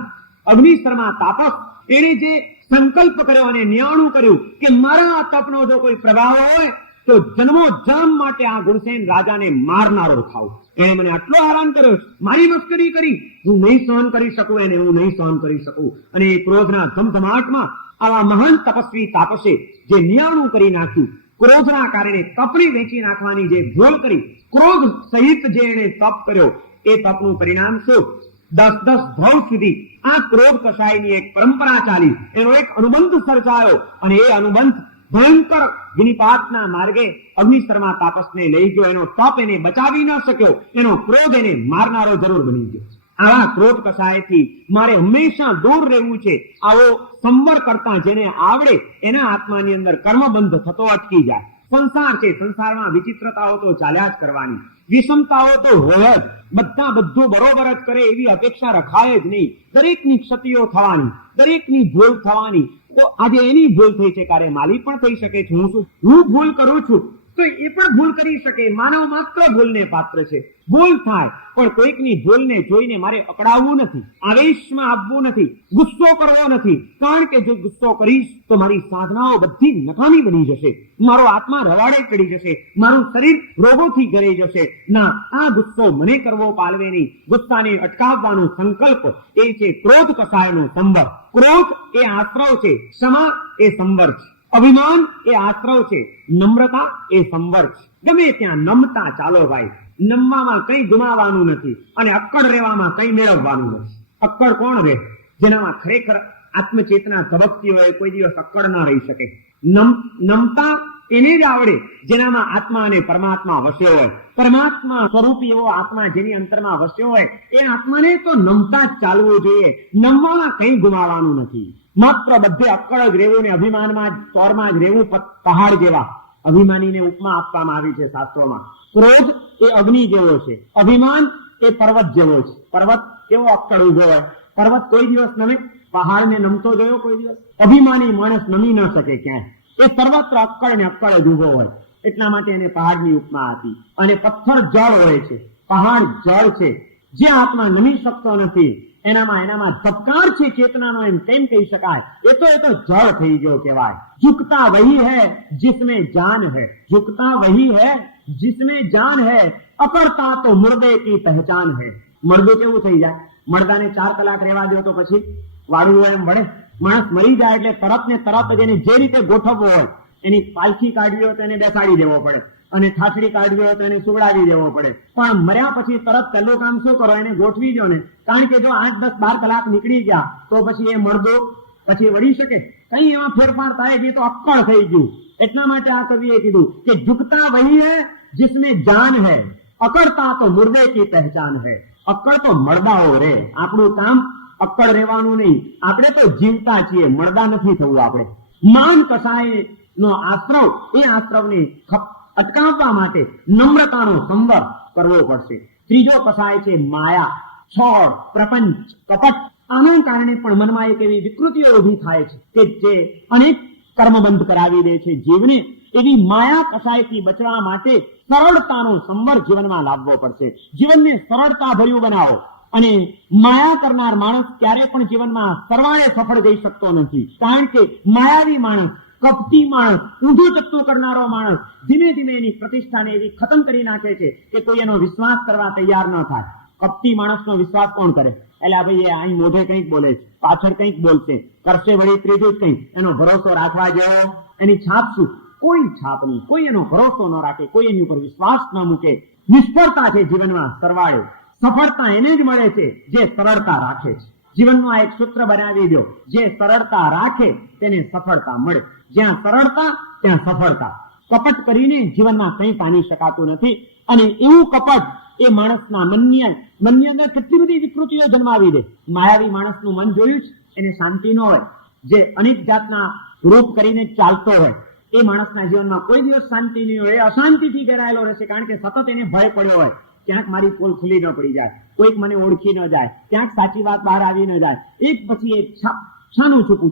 અગ્નિસ્તરમાં તાપસ, એને જે સંકલ્પ કર્યો અને નિયાણું કર્યું કે મારા આ તપનો જો કોઈ પ્રભાવ હોય તો જન્મો જન્મ માટે આ ગુણસેન રાજાને મારનારો થાવ. એણે મને આટલો હેરાન કર્યો, મારી મસ્કરી કરી, હું નહીં સહન કરી શકું એને, હું નહીં સહન કરી શકું. અને એ ક્રોધના ધમધમાટમાં આવા મહાન તપસ્વી તાપસે જે નિયાણું કરી નાખ્યું, ક્રોધના કારણે તપની વેચી નાખવાની જે ભૂલ કરી, ક્રોધ સહિત જે એને તપ કર્યો, એ તપનું પરિણામ શું? 10 ભવ સુધી આ ક્રોધ કસાયની એક પરંપરા ચાલી, એનો એક અનુબંધ સર્જાયો. અને એ અનુબંધ ભયંકર વિનિપાતના માર્ગે અગ્નિસ્તરમાં તાપસને લઈ ગયો. એનો તપ એને બચાવી ન શક્યો, એનો ક્રોધ એને મારનારો જરૂર બની ગયો. આવા ક્રોધ કસાયથી મારે હંમેશા દૂર રહેવું છે. આવો સંવર કરતા જેને આવડે એના આત્માની અંદર કર્મબંધ થતો અટકી જાય. સંસાર છે, સંસારમાં વિચિત્રતાઓ તો ચાલ્યા જ કરવાની, વિષમતાઓ તો હોય જ. બધા બધું બરોબર જ કરે એવી અપેક્ષા રખાય જ નહીં. દરેકની ક્ષતિઓ થવાની, દરેકની ભૂલ થવાની. તો આજે એની ભૂલ થઈ છે, કારે માલી પણ થઈ શકે છે. હું ભૂલ કરું છું તો એ પણ ભૂલ કરી શકે. માનવ માત્ર ભૂલને પાત્ર છે. ભૂલ થાય પણ કોઈકની ભૂલને જોઈને મારે અકળાવવું નથી, આવેશમાં આવવું નથી, ગુસ્સો કરવો નથી. કારણ કે જો ગુસ્સો કરીશ તો મારી સાધનાઓ બધી નકામી બની જશે, મારો આત્મા રવાડે ચડી જશે, મારું શરીર રોગોથી ઘરાઈ જશે. ના, આ ગુસ્સો મને કરવો પાલવે નહીં. ગુસ્સાને અટકાવવાનો સંકલ્પ એ છે ક્રોધ કસાયનો સંવર. ક્રોધ એ આશ્રવ છે, ક્ષમા એ સંવર છે, અભિમાન એ આશ્રવ છે, નમ્રતા એ સંવર છે. ગમે ત્યાં નમતા ચાલો ભાઈ. નમવામાં કઈ ગુમાવવાનું નથી અને અક્કડ રહેવામાં કઈ મેળવવાનું નથી. અક્કડ કોણ રહે? જેનામાં ખરેખર આત્મચેતના ધબકતી હોય, કોઈ દિવસ અક્કડ ના રહી શકે. નમતા એને જ આવડે જેનામાં આત્મા અને પરમાત્મા વસ્યો હોય. પરમાત્મા સ્વરૂપી એવો આત્મા જેની અંતરમાં વસ્યો હોય એ આત્માને તો નમતા જ ચાલવું જોઈએ. નમવામાં કઈ ગુમાવવાનું નથી. માત્ર બધે અક્કડ જ રહેવું ને અભિમાનમાં જ તોરમાં જ રહેવું પહાડ જેવા. અભિમાનીને ઉપમા આપવામાં આવી છે શાસ્ત્રોમાં. ક્રોધ એ અગ્નિ જેવો છે, અભિમાન એ પર્વત જેવો છે. પર્વત કેવો અક્કડ ઉભો હોય? પર્વત કોઈ દિવસ નમે? પહાડને નમતો જોયો કોઈ દિવસ? અભિમાની માણસ નમી ન શકે ક્યાંય. એ સર્વત્ર અક્કડ ને અક્કડ જ ઉભો હોય. એટલા માટે એને પહાડની ઉપમા આપી. અને પથ્થર જળ હોય છે, પહાડ જળ છે. જે આત્મા નમી શકતો નથી એનામાં ધબકાર છે ચેતનાનો, એમ કેમ કહી શકાય? એ તો જળ થઈ ગયો કહેવાય. ઝુકતા વહી હૈ जिसमें जान है, झुकता वही है जिसमें जान है, અકળતા તો મુર્દે કી પહેચાન है. મરદું કેવું થઈ જાય? મરદાને 4 કલાક રહેવા દો તો પછી વાળું હોય એમ વળે? માણસ મરી જાય એટલે તરત ને તરત જ એને જે રીતે ગોઠવવો હોય, એની પાલખી કાઢવી હોય તો એને બેસાડી દેવો પડે, અને ઠાઠડી કાઢવી હોય તો એને સુવડાવી દેવો પડે. પણ મર્યા પછી તરત પહેલું કામ શું કરો? એને ગોઠવી દો ને. કારણ કે જો 8, 10, 12 કલાક નીકળી ગયા તો પછી એ મરદો પછી વળી શકે? કઈ એમાં ફેરફાર થાય છે? તો અક્કડ થઈ ગયું. એટલા માટે આ કવિએ કીધું કે ઝુકતા વહી હૈ जिसमें जान है, અકળતા તો મુર્દે કી પહેચાન है. અક્કડ તો મરદાઓ રે. આપણું કામ અક્કડ રહેવાનું નહીં. આપણે તો જીવતા છીએ, મરદા નથી થવું આપણે. માન કસાય નો આશ્રવ, એ આશ્રવને અટકાવવા માટે નમ્રતાનો સંવર કરવો પડશે. ત્રીજો કસાય છે માયા, છોડ, પ્રપંચ, કપટ. આના કારણે પણ મનમાં એક એવી વિકૃતિઓ ઉભી થાય છે કે જે અનેક કર્મબંધ કરાવી દે છે જીવને. એવી માયા કસાયથી બચવા માટે સરળતાનો સંવર જીવનમાં લાવવો પડશે. જીવનને સરળતા ભર્યું બનાવો. અને માયા કરનાર માણસ ક્યારે પણ જીવનમાં સરવાળે સફળ જઈ શકતો નથી. કારણ કે માયાવી માણસ, કપટી માણસ, ઊંધું ચત્તું કરનારો માણસ ધીમે ધીમે એની પ્રતિષ્ઠાને એવી ખતમ કરી નાખે છે કે કોઈ એનો વિશ્વાસ કરવા તૈયાર ન થાય. કપટી માણસનો વિશ્વાસ કોણ કરે? એટલે ભાઈ અહીં મોઢે કંઈક બોલે છે, પાછળ કંઈક બોલશે, કરશે વળી ત્રીજું જ કંઈક. એનો ભરોસો રાખવા જેવો એની છાપ શું? કોઈ છાપ નહીં. કોઈ એનો ભરોસો ન રાખે, કોઈ એની ઉપર વિશ્વાસ ન મૂકે. નિષ્ફળતા છે જીવનમાં સરવાળે. સફળતા એને જ મળે છે જે સરળતા રાખે છે. જીવનનું આ એક સૂત્ર બનાવી દો, જે સરળતા રાખે તેને સફળતા મળે. જ્યાં સરળતા ત્યાં સફળતા. કપટ કરીને જીવનમાં કંઈ પામી શકાતું નથી. અને એવું કપટ એ માણસના મનની અંદર કેટલી બધી વિકૃતિઓ જન્માવી દે. માયાવી માણસનું મન જોયું છે? એને શાંતિ ન હોય. જે અનેક જાતના રૂપ કરીને ચાલતો હોય એ માણસના જીવનમાં કોઈ દિવસ શાંતિ નહીં હોય. એ અશાંતિથી ઘેરાયેલો રહેશે. કારણ કે સતત એને ભય પડ્યો હોય, ક્યાંક મારી પોલ ખુલ્લી ન પડી જાય, કોઈક મને ઓળખી ન જાય, ક્યાંક સાચી વાત બહાર આવી ન જાય. એક પછી એક છાનું છૂપું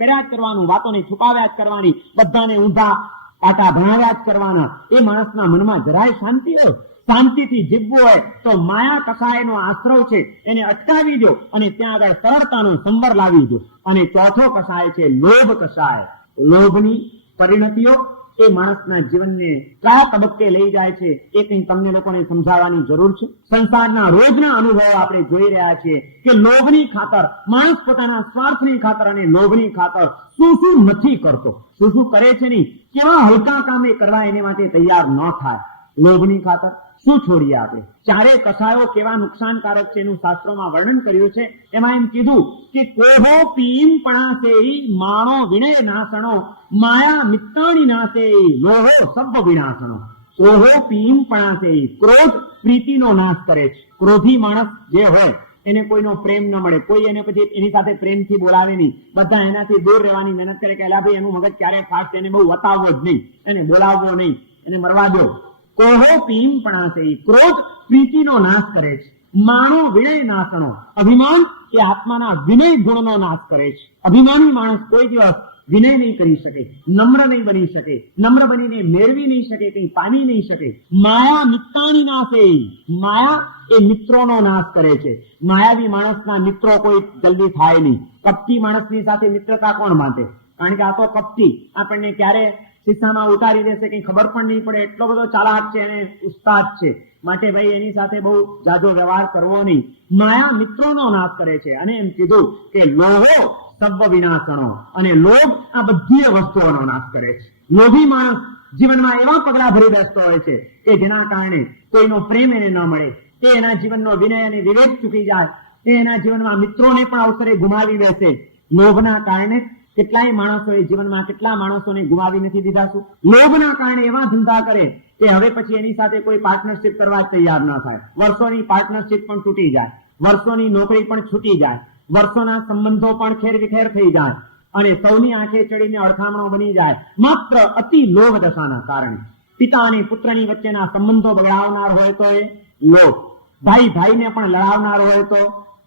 કર્યા જ કરવાનું, વાતોને છુપાવ્યા જ કરવાની, બધાને ઊંધા પાટા ભણાવ્યા જ કરવાના. એ માણસના મનમાં જરાય શાંતિ હોય, શાંતિથી જીવવું હોય તો માયા કસાયનો આશ્રવ છે એને અટકાવી દો અને ત્યાં આગળ સરળતાનો સંવર લાવી દો. અને ચોથો કસાય છે લોભ કસાય. લોભની પરિણતિઓ એ માણસના જીવનને કયા તબક્કે લઈ જાય છે એ કંઈ તમને લોકોને સમજાવવાની જરૂર છે. સંસારના રોજના અનુભવો આપણે જોઈ રહ્યા છીએ કે લોભની ખાતર માણસ પોતાના સ્વાર્થની ખાતર અને લોભની ખાતર શું શું નથી કરતો, શું શું કરે છે નહીં, કેવા હલકા કામ એ કરવા એને માટે તૈયાર ન થાય. લોભની ખાતર શું છોડીએ આપણે? ચારે કસાયો કેવા નુકસાનકારક છે એનું શાસ્ત્રોમાં વર્ણન કર્યું છે. એમાં એમ કીધું કે કોહો પીમ પણાસેઈ માણો વિણય નાસણો માયા મિત્તાણી નાસેઈ લોહો સબ્બ વિનાશણો. કોહો પીમ પણાસેઈ, ક્રોધ પ્રીતિનો નાશ કરે છે. ક્રોધી માણસ જે હોય એને કોઈનો પ્રેમ ન મળે, કોઈ એને પછી એની સાથે પ્રેમથી બોલાવે નહીં, બધા એનાથી દૂર રહેવાની મહેનત કરે કે અલા ભાઈ એનું મગજ ક્યારે ફાસ્ટ, એને બહુ વતાવવો જ નહીં, એને બોલાવવો નહીં, એને મરવા દો. કોહો પીમ પણાસેઈ, ક્રોધ પ્રીતિનો નાશ કરે છે. માણો વિનય નાશણો, અભિમાન એ આત્માના વિનય ગુણનો નાશ કરે છે. અભિમાની માણસ કોઈ દિવસ વિનય નહીં કરી શકે, નમ્ર નહીં બની શકે, નમ્ર બનીને મેળવી નહીં શકે, કંઈ પામી નહીં શકે. માયા મિત્તાણી નાશેઈ, માયા એ મિત્રોનો નાશ કરે છે. માયાવી માણસના મિત્રો કોઈ જલ્દી થાય નહીં. કપટી માણસની સાથે મિત્રતા કોણ બાંધે? કારણ કે આ તો કપટી આપણને ક્યારે શિક્ષામાં ઉતારી દેશે કઈ ખબર પણ નહીં પડે, એટલો બધો ચાલાક છે અને ઉસ્તાદ છે, માટે ભાઈ એની સાથે બહુ જાજો વ્યવહાર કરવો નહીં. માયા મિત્રોનો નાશ કરે છે. અને એમ કીધું કે લોહો સબ્બ વિનાશણો, અને લોભ આ બધી વસ્તુઓનો નાશ કરે છે. લોભી માણસ જીવનમાં એવા પગલા ભરી બેસતો હોય છે કે જેના કારણે કોઈનો પ્રેમ એને ન મળે, તે એના જીવનનો વિનય અને વિવેક ચૂકી જાય, તે એના જીવનમાં મિત્રોને પણ અવસરે ગુમાવી બેસે. લોભના કારણે કેટલાય માણસોએ જીવનમાં કેટલા માણસોને ગુમાવી નથી દીધા. શું લોભના કારણે એવા ધંધા કરે કે હવે પછી એની સાથે કોઈ પાર્ટનરશિપ કરવા તૈયાર ન થાય. વર્ષોની પાર્ટનરશિપ પણ તૂટી જાય, વર્ષોની નોકરી પણ છૂટી જાય, વર્ષોના સંબંધો પણ ખેર વિખેર થઈ જાય અને સૌની આંખે ચડીને અડખામણો બની જાય, માત્ર અતિ લોભ દશાના કારણે. પિતા અને પુત્રની વચ્ચેના સંબંધો બગાડનાર હોય તો એ લોભ, ભાઈ ભાઈને પણ લડાવનાર હોય તો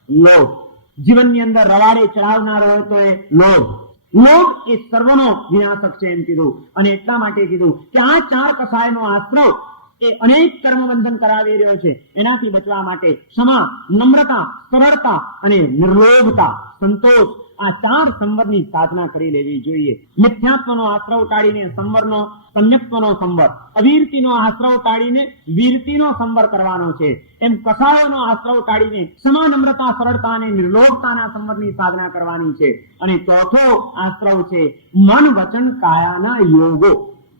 લોભ, જીવનની અંદર રવાડે ચડાવનાર હોય તો એ લોભ. લોભ એ સર્વનો વિનાશક છે એમ કીધું. અને એટલા માટે કીધું કે આ ચાર કસાયનો આશ્રવ એ અનેક કર્મબંધન કરાવી રહ્યો છે. એનાથી બચવા માટે ક્ષમા, નમ્રતા, સરળતા અને નિર્લોભતા, સંતોષ, આ ચાર સંવરની સાધના કરી લેવી જોઈએ. મિથ્યાત્વનો આશ્રવ ટાળીને સંવરનો, સમ્યક્ત્વનો સંવર, અવીરતીનો આશ્રવ ટાળીને વીરતીનો સંવર કરવાનો છે. એમ કસાયોનો આશ્રવ ટાળીને ક્ષમા, નમ્રતા, સરળતા અને નિર્લોભતાના સંવરની સાધના કરવાની છે. અને ચોથો આશ્રવ છે મન વચન કાયાના યોગો.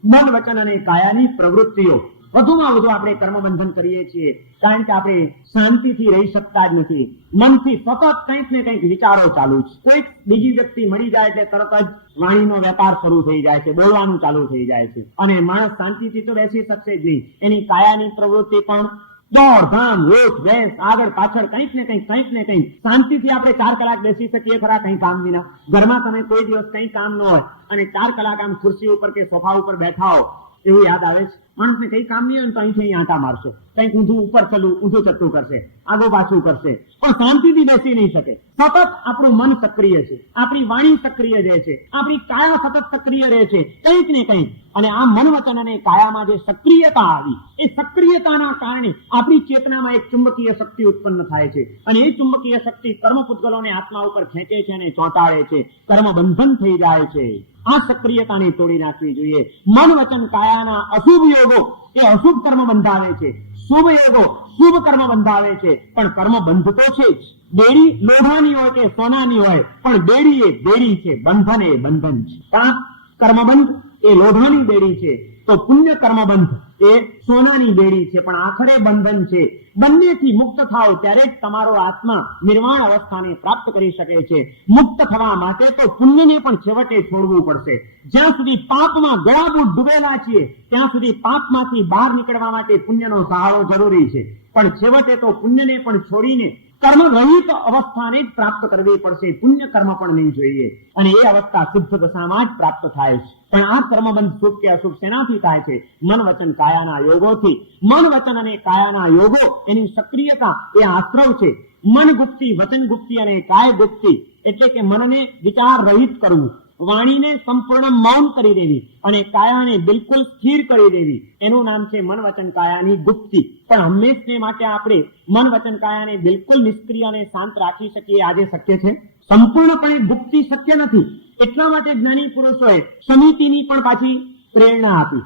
મન વચન અને કાયાની પ્રવૃત્તિઓ. વધુમાં વધુ આપણે કર્મબંધન કરીએ છીએ કારણ કે આપણે શાંતિથી રહી શકતા જ નથી. મનથી સતત કંઈક ને કંઈક વિચારો ચાલુ છે. કોઈક બીજી વ્યક્તિ મળી જાય એટલે તરત જ વાણીનો વેપાર શરૂ થઈ જાય છે, બોલવાનું ચાલુ થઈ જાય છે અને માણસ શાંતિથી તો બેસી શકશે જ નહીં. એની કાયાની પ્રવૃત્તિ પણ દોડધામ, વેશ વેશ, આગળ પાછળ કંઈક ને કંઈક. શાંતિથી આપણે 4 કલાક બેસી શકીએ ખરા કંઈ કામ વિના? ઘરમાં તમે કોઈ દિવસ કંઈ કામ ન હોય અને 4 કલાક આમ ખુરશી ઉપર કે સોફા ઉપર બેઠા હો એવું યાદ આવે છે? માણસને કઈ કામ નહીં હોય તો અહીંથી આંટા મારશે, કંઈક ઊંધું ઉપર ચલું, ઊંધું ચત્તું કરશે, આગો પાછું કરશે, પણ શાંતિથી બેસી નહીં શકે. સતત આપણું મન સક્રિય છે, આપણી વાણી સક્રિય રહે છે, આપણી કાયા સતત સક્રિય રહે છે, કંઈક ને કંઈક. અને આ મન વચન અને કાયામાં જે સક્રિયતા આવી, એ સક્રિયતાના કારણે આપણી ચેતનામાં એક ચુંબકીય શક્તિ ઉત્પન્ન થાય છે અને એ ચુંબકીય શક્તિ કર્મ પૂતગલોને આત્મા ઉપર ખેંચે છે અને ચોંટાડે છે, કર્મ બંધન થઈ જાય છે. આ સક્રિયતાને તોડી નાખવી જોઈએ. મન વચન કાયાના અશુભ યોગો એ અશુભ કર્મ બંધાવે છે, શુભ યોગો શુભ કર્મ બંધાવે છે, પણ કર્મ બંધ તો છે જ. બેડી લોઢાની હોય કે સોનાની હોય, પણ બેડી એ બેડી છે, બંધન એ બંધન છે. પાપ કર્મબંધ એ લોઢાની બેડી છે, તો પુણ્ય કર્મબંધ એ સોનાની બેડી છે, પણ આખરે બંધન છે. બંનેથી મુક્ત થાવ ત્યારે જ તમારો આત્મા નિર્વાણ અવસ્થાને પ્રાપ્ત કરી શકે છે. મુક્ત થવા માટે તો પુણ્યને પણ છેવટે છોડવું પડશે. જ્યાં સુધી પાપમાં ગળાબૂટ ડૂબેલા છીએ ત્યાં સુધી પાપમાંથી બહાર નીકળવા માટે પુણ્યનો સહારો જરૂરી છે, પણ છેવટે તો પુણ્યને પણ છોડીને કર્મ રહિત અવસ્થાને જ પ્રાપ્ત કરવી પડશે. પુણ્ય કર્મ પણ નહીં જોઈએ અને એ અવસ્થા શુદ્ધ દશામાં જ પ્રાપ્ત થાય છે. પણ આ કર્મબંધ શુભ કે અશુભ શેનાથી થાય છે? મન વચન કાયાના યોગોથી. મન વચન અને કાયાના યોગો એની સક્રિયતા એ આશ્રવ છે. મન ગુપ્તિ, વચન ગુપ્તિ અને કાય ગુપ્તિ એટલે કે મનને વિચાર રહિત કરવું, વાણીને સંપૂર્ણ મૌન કરી દેવી અને કાયાને બિલકુલ સ્થિર કરી દેવી, એનું નામ છે મન વચન કાયાની ગુપ્તિ. પણ હંમેશને માટે આપણે મન વચન કાયાને બિલકુલ નિષ્ક્રિય અને શાંત રાખી શકીએ આજે શક્ય છે? સંપૂર્ણપણે ગુપ્તિ શક્ય નથી. એટલા માટે જ્ઞાની પુરુષોએ સમિતિની પણ પાછી પ્રેરણા આપી.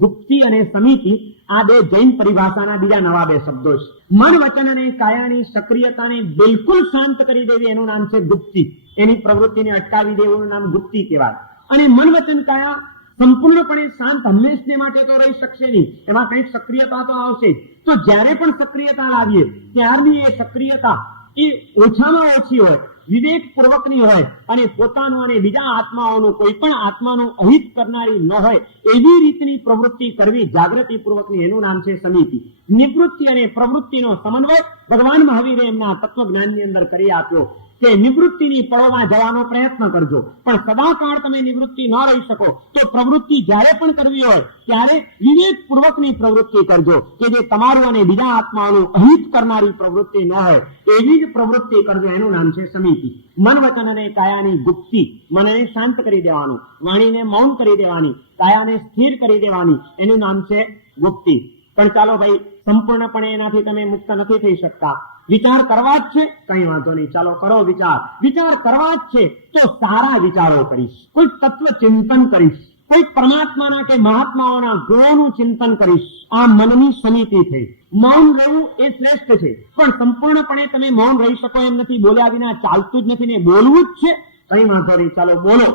ગુપ્તિ અને સમિતિ આ બે જૈન પરિભાષાના બીજા નવા બે શબ્દો છે. મન વચન અને કાયાની સક્રિયતાને બિલકુલ શાંત કરી દેવી એનું નામ છે ગુપ્તિ. એની પ્રવૃત્તિને અટકાવી દેવું નામ ગુપ્તિ કહેવાય. અને મન વચન કાયા સંપૂર્ણપણે શાંત હંમેશને માટે તો રહી શકશે નહીં, એમાં કંઈક સક્રિયતા તો આવશે. તો જ્યારે પણ સક્રિયતા લાવીએ ત્યારની એ સક્રિયતા એ ઓછામાં ઓછી હોય, વિવેકપૂર્વકની હોય અને પોતાનું અને બીજા આત્માઓનું કોઈ પણ આત્માનું અહિત કરનારી ન હોય એવી રીતની પ્રવૃત્તિ કરવી જાગૃતિપૂર્વકની, એનું નામ છે સમિતિ. નિવૃત્તિ અને પ્રવૃત્તિનો સમન્વય ભગવાન મહાવીરે એમના તત્વજ્ઞાનની અંદર કરી આપ્યો કે નિવૃત્તિની પળોમાં જવાનો પ્રયત્ન કરજો, પણ સદાકાળ તમે નિવૃત્તિ ન રહી શકો તો પ્રવૃત્તિ જ્યારે પણ કરવી હોય ત્યારે વિવેકપૂર્વકની પ્રવૃત્તિ કરજો કે જે તમારું અને બીજા આત્માઓનું અહિત કરનારી પ્રવૃત્તિ ન હોય એવી જ પ્રવૃત્તિ કરજો. એનું નામ છે સમિતિ. મન વચન અને કાયાની ગુપ્તિ, મનને શાંત કરી દેવાનું, વાણીને મૌન કરી દેવાની, કાયાને સ્થિર કરી દેવાની, એનું નામ છે ગુપ્તિ. પણ ચાલો ભાઈ, સંપૂર્ણપણે એનાથી તમે મુક્ત નથી થઈ શકતા. વિચાર કરવા જ છે, કઈ વાંધો નહીં, ચાલો કરો વિચાર. વિચાર કરવા જ છે તો સારા વિચારો કરીશ, કોઈ તત્વ ચિંતન કરીશ, કોઈ પરમાત્માના કે મહાત્માઓના ગુણોનું ચિંતન કરીશ. આ મનની સમિતિ થઈ. મૌન રહેવું એ શ્રેષ્ઠ છે, પણ સંપૂર્ણપણે તમે મૌન રહી શકો એમ નથી. બોલ્યા વિના ચાલતું જ નથી ને બોલવું જ છે, કઈ વાંધો નહીં, ચાલો બોલો.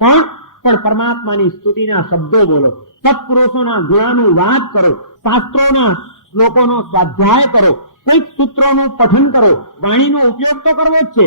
પણ પરમાત્માની સ્તુતિના શબ્દો બોલો, સત્પુરુષોના ગુણાનું વાત કરો, શાસ્ત્રોના શ્લોકોનો સ્વાધ્યાય કરો, કઈક સૂત્રોનું પઠન કરો. વાણીનો ઉપયોગ તો કરવો જ છે,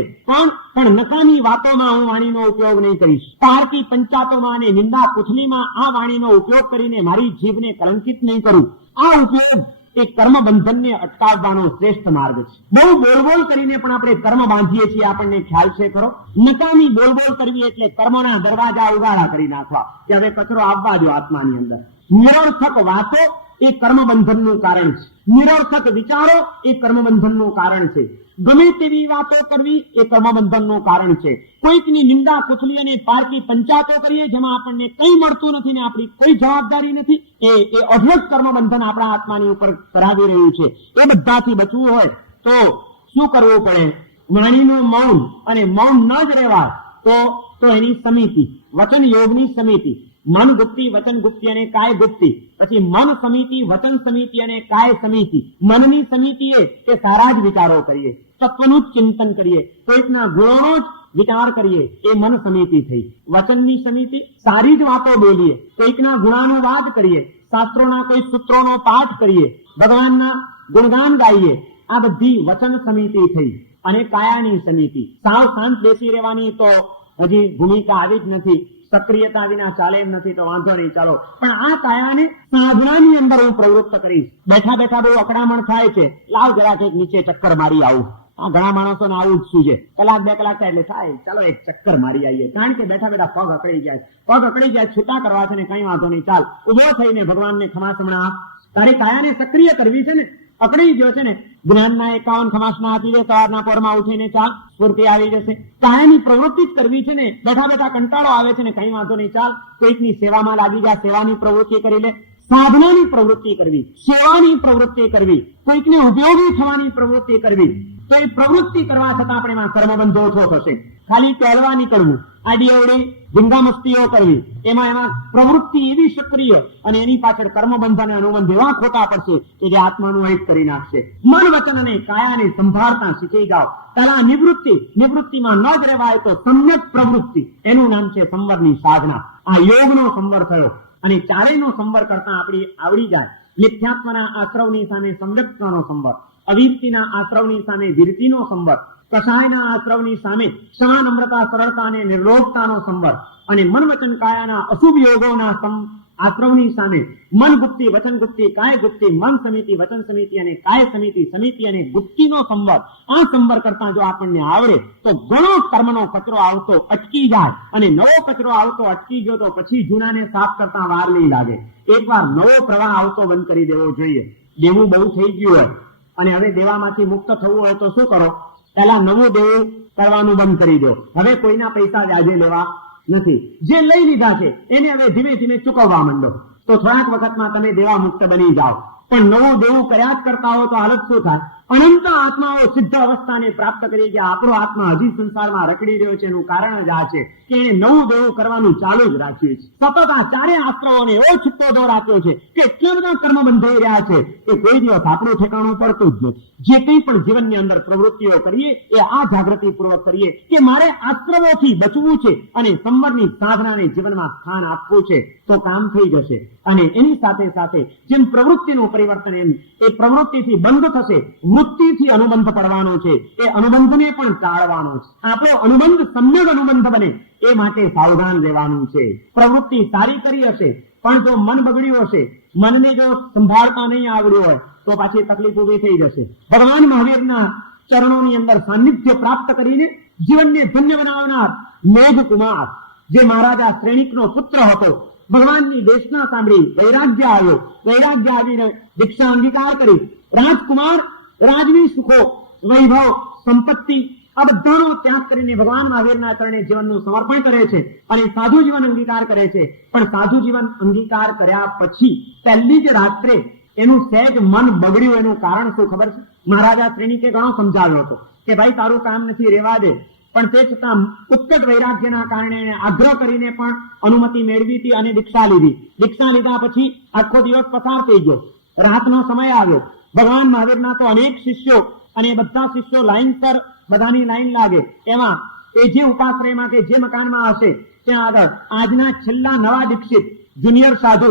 પણ નકામી વાતોમાં હું વાણીનો ઉપયોગ નહીં કરીશ. પારકી પંચાતોમાં અને નિંદા કુથલીમાં આ વાણીનો ઉપયોગ કરીને મારી જીભને કલંકિત નહીં કરું. આ ઉપયોગ એ કર્મ બંધનને અટકાવવાનો શ્રેષ્ઠ માર્ગ છે. બહુ બોલબોલ કરીને પણ આપણે કર્મ બાંધીએ છીએ, આપણને ખ્યાલ છે ખરો? નકામી બોલબોલ કરવી એટલે કર્મોના દરવાજા ઉગાડા કરી નાખવા કે હવે કચરો આવવા દો આત્માની અંદર. નિરર્થક વાતો એ કર્મ બંધનનું કારણ છે. નિરર્થક વિચારો એ કર્મ બંધનનું કારણ છે. ગમે તેવી વાતો કરવી એ કર્મ બંધનનું કારણ છે. કોઈકની નિંદા કુથલી અને પારકી પંચાતો કરીએ જેમાં આપણને કંઈ મળતું નથી ને આપણી કોઈ જવાબદારી નથી, એ અઢળક કર્મ બંધન આપણા આત્માની ઉપર કરાવી રહ્યું છે. એ બધાથી બચવું હોય તો શું કરવું પડે? વાણીનું મૌન, અને મૌન ન જ રહેવાય તો એની સમિતિ, વચન યોગની સમિતિ. મન ગુપ્તિ, વચન ગુપ્તિ અને કાય ગુપ્તિ. પછી મન સમિતિ, વચન સમિતિ અને કાય સમિતિ. મનની સમિતિ એ સારા જ વિચારો કરીએ, તત્વનું જ ચિંતન કરીએ, કોઈકના ગુણોનો જ વિચાર કરીએ, એ મન સમિતિ થઈ. વચનની સમિતિ, સારી જ વાતો બોલીએ, કોઈકના ગુણાનુવાદ કરીએ, શાસ્ત્રોના કોઈ સૂત્રોનો પાઠ કરીએ, ભગવાનના ગુણગાન ગાઈએ. આ બધી વચન સમિતિ થઈ. અને કાયાની સમિતિ, સાવ શાંત બેસી રહેવાની તો હજી ભૂમિકા આવી જ નથી. સક્રિયતા વિના ચાલે એમ નથી તો વાંધો નહીં, ચાલો. પણ આ કાયાને સાધનાની અંદર હું પ્રવૃત્ત કરીશ. બેઠા બેઠા બહુ અકળામણ થાય છે, લાવ જરા કંઈક નીચે ચક્કર મારી આવું. આ ઘણા માણસોને આવું જ શું છે, કલાક બે કલાક થાય એટલે થાય ચાલો એક ચક્કર મારી આવીએ. કારણ કે બેઠા બેઠા પગ અકળી જાય, છૂટા કરવા છે ને કઈ વાંધો નહીં, ચાલ ઉભો થઈને ભગવાનને ખમાસમણા. તારી કાયાને સક્રિય કરવી છે ને, અકળી ગયો છે ને, જ્ઞાનના 51 ખમાસના આપી દે, સવારના પોરમાં ઉઠીને ચાલ, સ્ફૂર્તિ આવી જશે. કાયાની પ્રવૃત્તિ જ કરવી છે ને, બેઠા બેઠા કંટાળો આવે છે ને, કઈ વાંધો નહીં, ચાલ કોઈકની સેવામાં લાગી જા, સેવાની પ્રવૃત્તિ કરી લે. સાધનાની પ્રવૃત્તિ કરવી, સેવાની પ્રવૃત્તિ કરવી, કોઈકને ઉપયોગી થવાની પ્રવૃત્તિ કરવી. તો એ પ્રવૃત્તિ કરવા છતાં આપણે એમાં કર્મબંધો ઓછો થશે. ખાલી કહેવા નીકળવું, આડી અવડી ધીંગા કરવી, એમાં પ્રવૃત્તિ એવી સક્રિય અને એની પાછળ કર્મબંધ અને અનુબંધ એવા ખોટા પડશે કે જે આત્માનું અહિત કરી નાખશે. મન વચન અને કાયાને સંભાળતા શીખી જાઓ. પહેલા નિવૃત્તિમાં ન જ રહેવાય તો સમ્યક પ્રવૃત્તિ, એનું નામ છે સંવરની સાધના. આ યોગનો સંવર થયો અને ચારેયનો સંવર કરતા આપણી આવડી જાય. મિથ્યાત્વના આશ્રવની સામે સંવ્યક્તનો સંવર, અવિરતિના આશ્રવની સામે વિરતિનો સંવર, કષાયના આશ્રવની સામે ક્ષમા, નમ્રતા, સરળતા અને નિર્લોભતાનો સંવર, અને મન વચન કાયાના અશુભ યોગોના આશ્રવની સામે મન ગુપ્તિ, વચન ગુપ્તિ, કાય ગુપ્તિ, મન સમિતિ, વચન સમિતિ અને કાય સમિતિ અને ગુપ્તિનો સંવર. આ સંવર કરતા જો આપણને આવડે તો ઘણો કર્મનો કચરો આવતો અટકી જાય, અને નવો કચરો આવતો અટકી ગયો તો પછી જૂનાને સાફ કરતા વાર નહીં લાગે. એકવાર નવો પ્રવાહ આવતો બંધ કરી દેવો જોઈએ. દેવું બહુ થઈ ગયું હોય અને હવે દેવામાંથી મુક્ત થવું હોય તો શું કરો? પહેલા નવું દેવું કરવાનું બંધ કરી દો. હવે કોઈના પૈસા વ્યાજે લેવા નથી. જે લઈ લીધા છે એને હવે ધીમે ધીમે ચૂકવવા માંડો, તો થોડાક વખતમાં તમે દેવા મુક્ત બની જાઓ. પણ નવું દેવું કર્યા જ કરતા હો તો હાલત શું થાય? અનંત આત્માઓ સિદ્ધ અવસ્થાને પ્રાપ્ત કરી કે આપણો આત્મા હજી સંસારમાં રખડી રહ્યો છે એનું કારણ જ આ છે કે એને નવું દેવું કરવાનું ચાલુ જ રાખ્યું છે. સતત આ ચારે આશ્રવોને એવો છૂટો દોર આપ્યો છે કે એટલા બધા કર્મ બંધાઈ રહ્યા છે કે કોઈ દિવસ આપણું ઠેકાણું પડતું જ નથી. જે કંઈ પણ જીવનની અંદર પ્રવૃત્તિઓ કરીએ એ આ જાગૃતિ પૂર્વક કરીએ કે મારે આશ્રવોથી બચવું છે અને સંવરની સાધનાને જીવનમાં સ્થાન આપવું છે તો કામ થઈ જશે. અને એની સાથે સાથે જેમ પ્રવૃત્તિનું પરિવર્તન એમ એ પ્રવૃત્તિથી બંધ થશે, વૃત્તિથી અનુબંધ પડવાનો છે, એ અનુબંધને પણ ટાળવાનો છે. આપણો અનુબંધ સમ્યક અનુબંધ બને એ માટે સાવધાન રહેવાનું છે. પ્રવૃત્તિ સારી કરી હશે પણ જો મન બગડ્યું હશે, મનને જો સંભાળતા નહીં આવડ્યું હોય તો પાછી તકલીફ ઉભી થઈ જશે. ભગવાન મહાવીરના ચરણોની અંદર સાનિધ્ય પ્રાપ્ત કરીને જીવનને ધન્ય બનાવનાર મેઘકુમાર જે મહારાજા શ્રેણિકનો પુત્ર હતો, ભગવાનની દેશના સાંભળી વૈરાગ્ય આવ્યો. વૈરાગ્ય આવીને દીક્ષા અંગીકાર કરી. રાજકુમાર રાજવી સુખો, વૈભવ, સંપત્તિ આ બધાનો ત્યાગ કરીને ભગવાન મહાવીરના ચરણે જીવનનું સમર્પણ કરે છે અને સાધુ જીવન અંગીકાર કરે છે. પણ સાધુ જીવન અંગીકાર કર્યા પછી પહેલી જ રાત્રે એનું સહેજ મન બગડ્યું. એનું કારણ શું ખબર છે? મહારાજા શ્રેણિકે ઘણો સમજાવ્યો હતો કે ભાઈ તારું કામ નથી, રહેવા દે. પણ તે છતાં ઉત્કટ વૈરાગ્યના કારણે એને આગ્રહ કરીને પણ અનુમતિ મેળવી હતી અને દીક્ષા લીધી. દીક્ષા લીધા પછી આખો દિવસ પસાર થઈ ગયો. રાતનો સમય આવ્યો. ભગવાન મહાવીરના તો અનેક શિષ્યો અને બધા શિષ્યો લાઈનસર બધાની લાઈન લાગે. એમાં એ જે ઉપાશ્રયમાં કે જે મકાનમાં હશે ત્યાં આગળ આજના છેલ્લા નવા દીક્ષિત જુનિયર સાધુ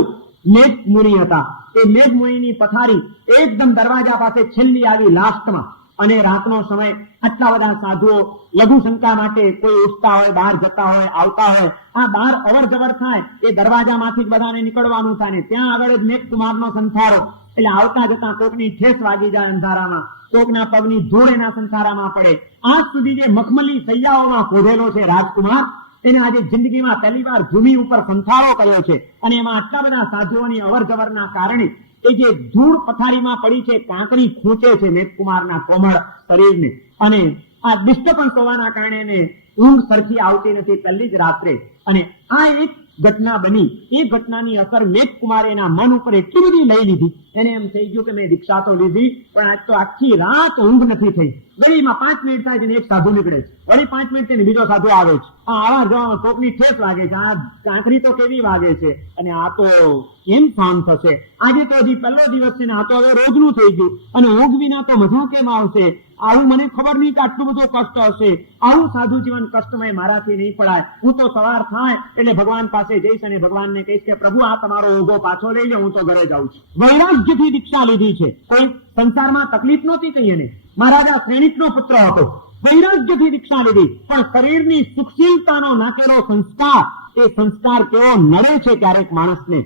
મેઘ મુનિ હતા. એ મેઘ મુનિની પથારી એકદમ દરવાજા પાસે છેલ્લી આવી લાસ્ટમાં. અને રાતનો સમય, આટલા બધા સાધુઓ લઘુશંકા માટે કોઈ ઉઠતા હોય, બહાર જતા હોય, આવતા હોય, આ બહાર અવર જવર થાય એ દરવાજામાંથી જ બધાને નીકળવાનું થાય ને ત્યાં આગળ જ મેઘકુમારનો સંથારો. એટલે આવતા જતા કોકની ઠેસ વાગી જાય અંધારામાં, કોકના પગની ધૂળ એના સંથારામાં પડે. આજ સુધી જે મખમલી સૈયાઓમાં પોઢેલો છે રાજકુમાર, એને આજે જિંદગીમાં પહેલી વાર ભૂમિ ઉપર સંથારો કર્યો છે. અને એમાં આટલા બધા સાધુઓની અવર જવરના કારણે એ જે ધૂળ પથારીમાં પડી છે, કાંકરી ખૂંચે છે મેઘકુમારના કોમળ શરીરને. અને આ ડિસ્ટર્બન્સ હોવાના કારણે એને ઊંઘ સરખી આવતી નથી પહેલી જ રાત્રે. અને આ એક ઘટના બની. એ ઘટનાની અસર મેઘકુમારે એના મન ઉપર એટલી બધી લઈ લીધી, એને એમ થઈ ગયું કે મેં દીક્ષા તો લીધી પણ આજ તો આખી રાત ઊંઘ નથી થઈ. ઘડીમાં 5 મિનિટ થાય છે એક સાધુ નીકળે છે, વળી 5 મિનિટ થઈને બીજો સાધુ આવે છે. આ આવા જવામાં કોકની ઠેસ વાગે છે, આ કાંકરી તો કેવી વાગે છે, અને આ તો કેમ શાંત થશે? આજે તો હજી પહેલો દિવસ છે ને આ તો હવે રોજનું થઈ ગયું. અને ઊંઘ વિના તો મજા કેમ આવશે? આવું મને ખબર નહીં કે આટલું બધું કષ્ટ હશે. આવું સાધુ જીવન કષ્ટમય મારાથી નહીં પડાય. હું તો સવાર થાય એટલે ભગવાન પાસે જઈશ અને ભગવાનને કહીશ કે પ્રભુ આ તમારો ઊભો પાછો લઈ લે, હું તો ઘરે જાઉં છું. વૈરાગ્યથી દીક્ષા લીધી છે. કોઈ સંસારમાં તકલીફ નહોતી કઈ એને. મહારાજા શ્રેણિકનો પુત્ર હતો, વૈરાગ્યથી દીક્ષા લીધી. પણ શરીરની સુખશીલતાનો નાખેલો સંસ્કાર, એ સંસ્કાર કેવો નડે છે ક્યારેક માણસને.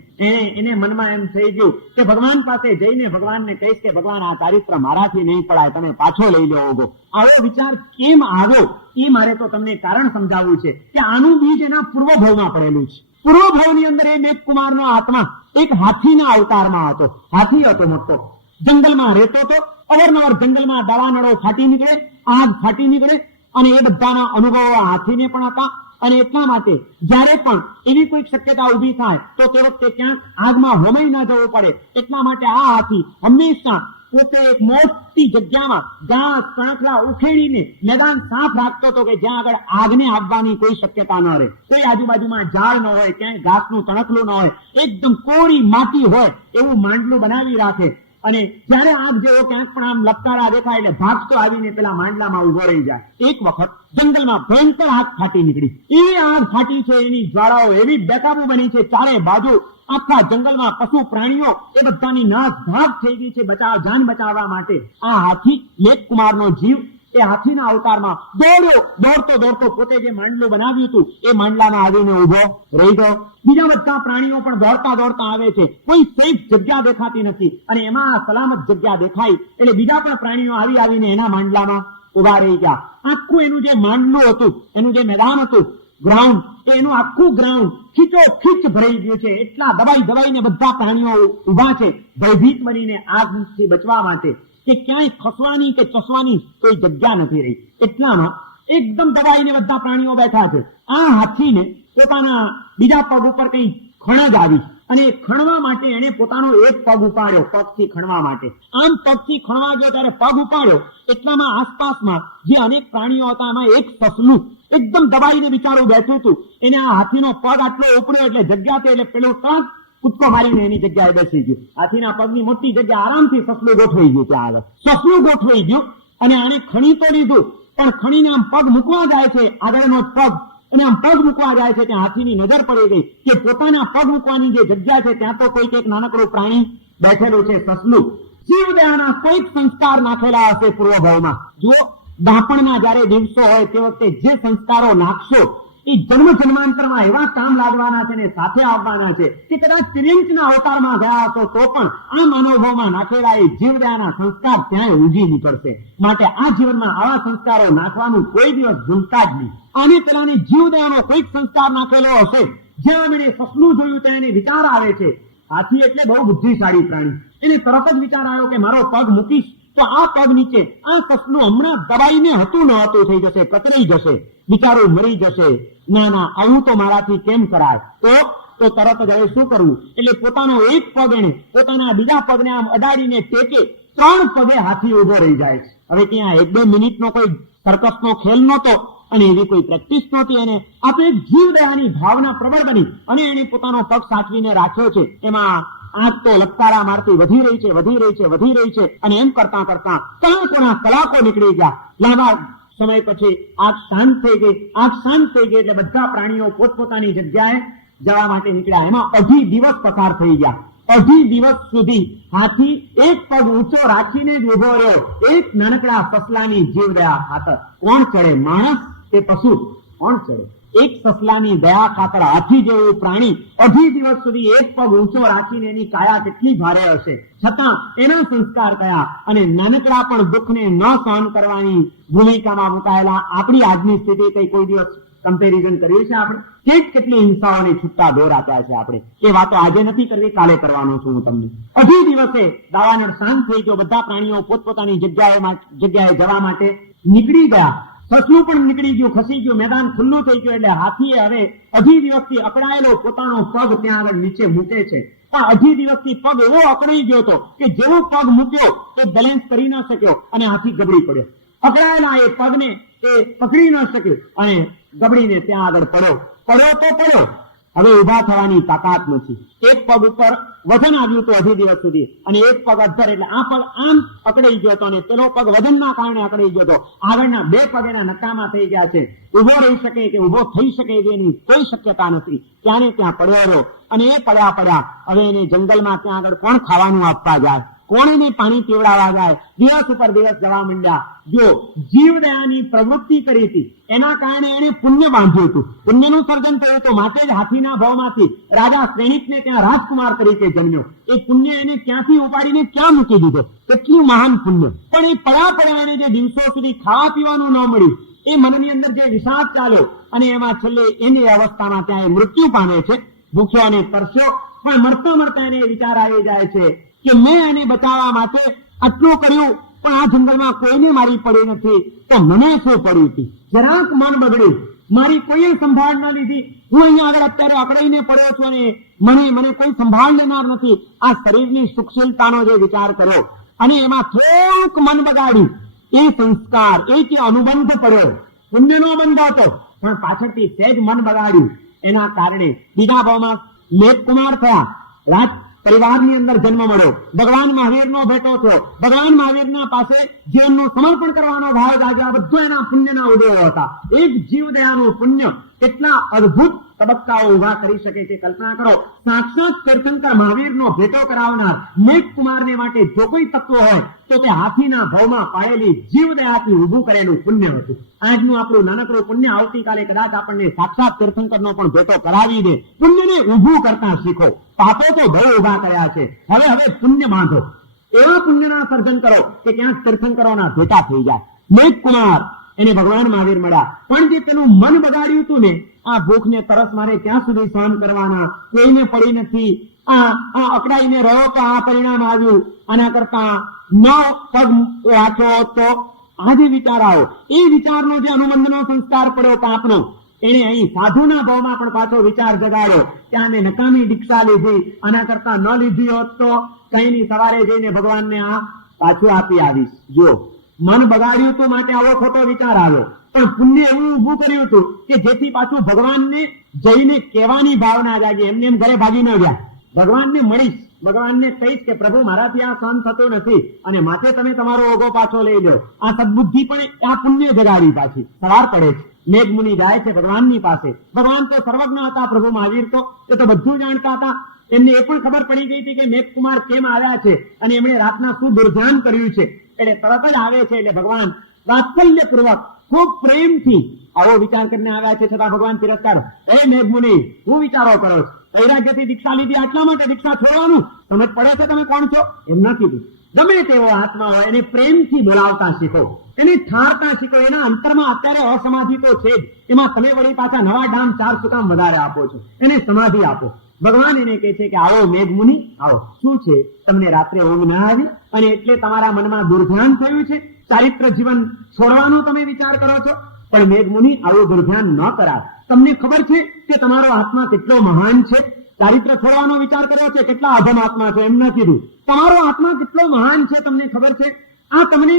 એને મનમાં એમ થઈ ગયું કે ભગવાન પાસે જઈને ભગવાનને કહીશ કે ભગવાન આ ચારિત્ર મારાથી નહીં પડાય, તમે પાછો લઈ લો ઊભો. આવો વિચાર કેમ આવ્યો એ મારે તો તમને કારણ સમજાવવું છે કે આનું બીજ એના પૂર્વભાવમાં પડેલું છે. પૂર્વભાવની અંદર એ મેઘકુમારનો આત્મા એક હાથીના અવતારમાં હતો. હાથી હતો મોટો, જંગલમાં રહેતો હતો. અવારનવાર જંગલમાં દાવાનળો ફાટી નીકળે, આગ ફાટી નીકળે, અને એ બધાના અનુભવો હાથીને પણ હતા. અને એટલા માટે જ્યારે પણ એવી કોઈ શક્યતા ઉભી થાય તો તે વખતે ક્યાંક આગમાં હોમાઈ ન જવું પડે. એટલા માટે આ હાથી હંમેશા પોતે એક મોટી જગ્યામાં ઘાસ કણકરા ઉખેડીને મેદાન સાફ રાખતો હતો કે જ્યાં આગળ આગને આવવાની કોઈ શક્યતા ન રહે. કોઈ આજુબાજુમાં ઝાડ ન હોય, ક્યાંય ઘાસનું તણકલું ન હોય, એકદમ કોરી માટી હોય એવું માંડલું બનાવી રાખે. અને જયારે આગ જેવો ક્યાંક પણ આમ લપકારા દેખાય એટલે ભાગતો આવીને પેલા માંડલામાં ઉભો રહી જાય. એક વખત જંગલમાં ભયંકર આગ ફાટી નીકળી. એ આગ ફાટી છે, એની જ્વાળાઓ એવી બેકાબુ બની છે, ચારે બાજુ આખા જંગલમાં પશુ પ્રાણીઓ એ બધાની નાસભાગ થઈ ગઈ છે. જાન બચાવવા માટે આ હાથી મેઘકુમારનો જીવ એ હાથીના અવતારમાં દોડતો પોતે જે માંડલું બનાવ્યું હતું એ માંડલામાં આવીને ઉભો રહી ગયો. બીજા બધા પ્રાણીઓ પણ દોડતા આવે છે. કોઈ સેફ જગ્યા દેખાતી નથી. અને એમાં સલામત જગ્યા દેખાઈ એટલે બીજા પણ પ્રાણીઓ આવીને એના માંડલામાં ઉભા રહી ગયા. આખું એનું જે માંડલું હતું, એનું જે મેદાન હતું, ગ્રાઉન્ડ, એનું આખું ગ્રાઉન્ડ ખીચોખીચ ભરાઈ ગયું છે. એટલા દબાઈને બધા પ્રાણીઓ ઉભા છે ભયભીત બનીને આગથી બચવા માટે કે ક્યાંય ખસવાની કે ચસવાની કોઈ જગ્યા નથી રહી. એટલામાં એકદમ દબાઈને બધા પ્રાણીઓ બેઠા છે. આ હાથીને પોતાના બીજા પગ ઉપર કઈ ખણજ આવી અને ખણવા માટે એને પોતાનો એક પગ ઉપાડ્યો, પગથી ખણવા માટે. આમ પગથી ખણવા ગયો ત્યારે પગ ઉપાડ્યો એટલામાં આસપાસમાં જે અનેક પ્રાણીઓ હતા એમાં એક સસલું એકદમ દબાઈને બિચારું બેઠું હતું. એને આ હાથીનો પગ આટલો ઉપડ્યો એટલે જગ્યા તે એટલે પેલો તરત કૂદકો મારીને એની જગ્યાએ બેસી ગયો. હાથીના પગની મોટી જગ્યા આરામથી સસલું ગોઠવાઈ ગયું. ત્યાં આગળ સસલું ગોઠવાઈ ગયું અને આને ખણી તો લીધું, પણ ખણીને આમ પગ મૂકવા જાય છે, આગળનો પગ અને આમ પગ મૂકવા જાય છે ત્યાં હાથીની નજર પડી ગઈ કે પોતાના પગ મૂકવાની જે જગ્યા છે ત્યાં તો કોઈક એક નાનકડું પ્રાણી બેઠેલું છે, સસલું. જીવદયાના કોઈક સંસ્કાર નાખેલા હશે પૂર્વભાવમાં. જો દાપણના જયારે દિવસો હોય તે વખતે જે સંસ્કારો નાખશો એ જન્મ જન્માંતરમાં એવા કામ લાગવાના છે ને સાથે આવવાના છે કે કદાચ ત્રિંચના અવતારમાં ગયા હશો તો પણ આ મનોભાવમાં નાખેલા એ જીવદયાના સંસ્કાર ત્યાં ઉગી નીકળશે. માટે આ જીવનમાં આવા સંસ્કારો નાખવાનું કોઈ દિવસ ભૂલતા જ નહીં. આને પેલાની જીવદયાનો કોઈક સંસ્કાર નાખેલો હશે. જેવા મેં સસલું જોયું ત્યાં એને વિચાર આવે છે, હાથી એટલે બહુ બુદ્ધિશાળી પ્રાણી, એને તરત જ વિચાર આવ્યો કે મારો પગ મૂકીશ તો આ પગ નીચે આ સસલું હમણાં દબાઈને હતું ન હતું થઈ જશે, કતરાઈ જશે, બિચારું મરી જશે. ના ના, આવું તો મારાથી કેમ કરાય? તો તરત જ હવે શું કરવું? એટલે પોતાનો એક પગ એને પોતાના બીજા પગને આમ અડાડીને ટેકે 3 પગે હાથી ઉભો રહી જાય છે. હવે ત્યાં 1-2 મિનિટનો કોઈ સર્કસનો ખેલ નહોતો અને એવી કોઈ પ્રેક્ટિસ નહોતી. એને આપણે જીવદયાની ભાવના પ્રબળ બની અને એને પોતાનો પગ સાચવીને રાખ્યો છે. એમાં આંખ તો લપકારા મારતી વધી રહી છે અને એમ કરતા કરતા કોણા કલાકો નીકળી ગયા. લાંબા સમય પછી આંખ શાંત થઈ ગઈ એટલે બધા પ્રાણીઓ પોતપોતાની જગ્યાએ જવા માટે નીકળ્યા. એમાં 2.5 દિવસ પસાર થઈ ગયા. 2.5 દિવસ સુધી હાથી એક પગ ઊંચો રાખીને જ ઉભો રહ્યો. એક નાનકડા સસલાની જીવદયા ખાતર. કોણ ચડે, માણસ કે પશુ? કોણ ચડે? એક સસલાની દયા ખાતર હાથી જેવું પ્રાણી 2.5 દિવસ સુધી એક પગ ઊંચો રાખીને એની કાયા કેટલી ભારે હશે, છતાં એના સંસ્કાર કયા અને નાનકડા પણ દુઃખને ન સહન કરવાની ભૂમિકામાં મુકાયેલા આપણી આજની સ્થિતિ કઈ કોઈ દિવસ કમ્પેરિઝન કર્યું છે આપણે? કેટલી હિંસાઓને છૂટા દોર આપ્યા છે આપણે? એ વાતો આજે નથી કરવી, કાલે કરવાનો છું હું તમને. 2.5 દિવસે દાવાનળ શાંત થઈ ગયો. બધા પ્રાણીઓ પોતપોતાની જગ્યાએ જવા માટે નીકળી ગયા. સસલું પણ નીકળી ગયું, ખસી ગયું, મેદાન ખુલ્લું થઈ ગયું. એટલે હાથીએ હવે 2.5 દિવસથી અકળાયેલો પોતાનો પગ ત્યાં આગળ નીચે મૂકે છે. આ 2.5 દિવસથી પગ એવો અકળાઈ ગયો હતો કે જેવો પગ મૂક્યો તો બેલેન્સ કરી ન શક્યો અને હાથી ગબડી પડ્યો. અકળાયેલા એ પગને એ પકડી ન શક્યો અને ગબડીને ત્યાં આગળ પડ્યો. હવે ઉભા થવાની તાકાત નથી. એક પગ ઉપર વજન આવ્યું હતું 2.5 દિવસ સુધી અને એક પગ અધ્ધર, એટલે આ પગ આમ અકડાઈ ગયો હતો અને પેલો પગ વજનના કારણે અકડાઈ ગયો હતો. આગળના 2 પગ એના નકામા થઈ ગયા છે. ઉભો રહી શકે કે ઉભો થઈ શકે એની કોઈ શક્યતા નથી. ત્યાં પડ્યો રહ્યો અને એ પડ્યા હવે એને જંગલમાં ત્યાં આગળ કોણ ખાવાનું આપવા જાય, કોણ એને પાણી પીવડાવવા જાય? દિવસ ઉપર દિવસ જવા માંડ્યા. જો જીવદયાની પ્રવૃત્તિ કરી હતી એના કારણે એને પુણ્ય બાંધ્યું હતું, પુણ્યનું સર્જન થયું હતું. માટે જ હાથીના ભાવમાંથી રાજા શ્રેણિકને ત્યાં રાજકુમાર તરીકે જન્મ્યો. એ પુણ્ય એને ક્યાંથી ઉપાડીને ક્યાં મૂકી દીધો? કેટલું મહાન પુણ્ય! પણ એ પડ્યા એને જે દિવસો સુધી ખાવા પીવાનું ન મળ્યું, એ મનની અંદર જે વિષાદ ચાલ્યો અને એમાં છેલ્લે એની અવસ્થામાં ત્યાં મૃત્યુ પામે છે, ભૂખ્યો અને તરસ્યો. પણ મળતા એને વિચાર આવી જાય છે કે મેં એને બચાવવા માટે આટલું કર્યું પણ આ જંગલમાં કોઈને મારી પડી નથી, તો મને શું પડી હતી? જરાક મન બગડ્યું, મારી કોઈ સંભાળ ન લીધી. હું અહીંયા આગળ અત્યારે અકળાઈને પડ્યો છું અને મને કોઈ સંભાળ લેનાર નથી. આ શરીરની સુખશીલતાનો જે વિચાર કર્યો અને એમાં થોડુંક મન બગાડ્યું. એ સંસ્કાર એ કે અનુબંધ પડ્યો, પુણ્યનો બંધ હતો પણ પાછળથી સહેજ મન બગાડ્યું. એના કારણે બીજા ભાવમાં મેઘકુમાર થયા, રાજ પરિવારની અંદર જન્મ મળ્યો, ભગવાન મહાવીરનો ભેટો થયો. ભગવાન મહાવીરના પાસે જીવનનું સમર્પણ કરવાનો ભાવ જાગ્યો. આ બધું એના પુણ્યના ઉદયો હતા. એક જીવદયાનું પુણ્ય કેટલા અદભુત તબક્કાઓ ઉભા કરી શકે છે કલ્પના કરો. સાક્ષાત તીર્થંકર મહાવીરનો ભેટો કરાવનાર મેઘકુમારને માટે જો કોઈ તત્વ હોય તો તે હાથીના ભાવમાં પાયેલી જીવદયાથી ઉભું કરેલું પુણ્ય હતું. આજનું આપણું નાનકડું પુણ્ય આવતીકાલે કદાચ આપણને સાક્ષાત તીર્થંકરનો પણ ભેટો કરાવી દે. પુણ્યને ઉભું કરતા શીખો. પાપો તો બહુ ઉભા કર્યા છે, હવે પુણ્ય બાંધો. એવા પુણ્યના સર્જન કરો કે ક્યાંક તીર્થંકરોના ભેટા થઈ જાય. મેઘકુમાર એને ભગવાન મહાવીર મળ્યા, પણ જે પેલું મન બગાડ્યું હતું ને, આ ભૂખ ને તરસ મારે ક્યાં સુધી સહન કરવાના, કોઈને પડી નથી, આ અકળાઈને રહ્યો તો આ પરિણામ આવ્યું. આના કરતા ન પગ રાખ્યો તો આજે વિચાર આવ્યો. એ વિચારનો જે અનુબંધનો સંસ્કાર પડ્યો પાપનો, એને અહીં સાધુના ભાવમાં પણ પાછો વિચાર જગાડ્યો કે આને નકામી દીક્ષા લીધી, આના કરતા ન લીધી હોત તો કઈની સવારે જઈને ભગવાનને આ પાછું આપી આવીશ. જો મન બગાડ્યું હતું માટે આવો ખોટો વિચાર આવ્યો, પણ પુણ્ય એવું ઊભું કર્યું હતું કે જેથી પાછું ભગવાનને જઈને કહેવાની ભાવના જાગી. એમને એમ ઘરે ભાગી ન ગયા, ભગવાનને મળીશ, ભગવાનને કહીશ કે પ્રભુ મારાથી આ સહન થતું નથી અને માથે તમે તમારો ઓગો પાછો લઈ લો. આ સદબુદ્ધિ પણ આ પુણ્ય જગાડી પાછી સવાર પડે છે. મેઘમુનિ જાય છે ભગવાનની પાસે. ભગવાન તો સર્વજ્ઞ હતા, પ્રભુ મહાવીર તો એ તો બધું જાણતા હતા. એમને એ પણ ખબર પડી ગઈ હતી કે મેઘકુમાર કેમ આવ્યા છે અને એમણે રાતના શું દુર્ધ્યાન કર્યું છે. એટલે તરત જ આવે છે. એટલે ભગવાન વાત્સલ્યપૂર્વક ખૂબ પ્રેમથી આવો વિચાર કરીને આવ્યા છે, છતાં ભગવાન તિરસ્કાર. હે મેઘમુનિ, હું વિચારો કરો છો? વૈરાગ્યથી દીક્ષા લીધી આટલા માટે દીક્ષા છોડવાનું સમજ પડે છે તમે કોણ છો? એમ ન કીધું. ગમે તેવો આત્મા હોય એને પ્રેમથી બોલાવતા શીખો, એને ઠારતા શીખો. એના અંતરમાં અત્યારે અસમાધિ તો છે જ, એમાં તમે વળી પાછા નવા ડામ 4 શું કામ વધારે આપો છો? એને સમાધિ આપો. ભગવાન એને કહે છે કે આવો મેઘમુનિ આવો. શું છે, તમને રાત્રે ઊંઘ ના આવી અને એટલે તમારા મનમાં દુર્ધ્યાન થયું છે, ચારિત્ર જીવન છોડવાનો તમે વિચાર કરો છો? પણ મેઘમુનિ આવું દુર્ધ્યાન ન કરાય. તમને ખબર છે કે તમારો આત્મા કેટલો મહાન છે? ચારિત્ર છોડવાનો વિચાર કર્યો છે, કેટલા અધમ આત્મા છે એમ ન કીધું. તમારો આત્મા કેટલો મહાન છે તમને ખબર છે? આ તમે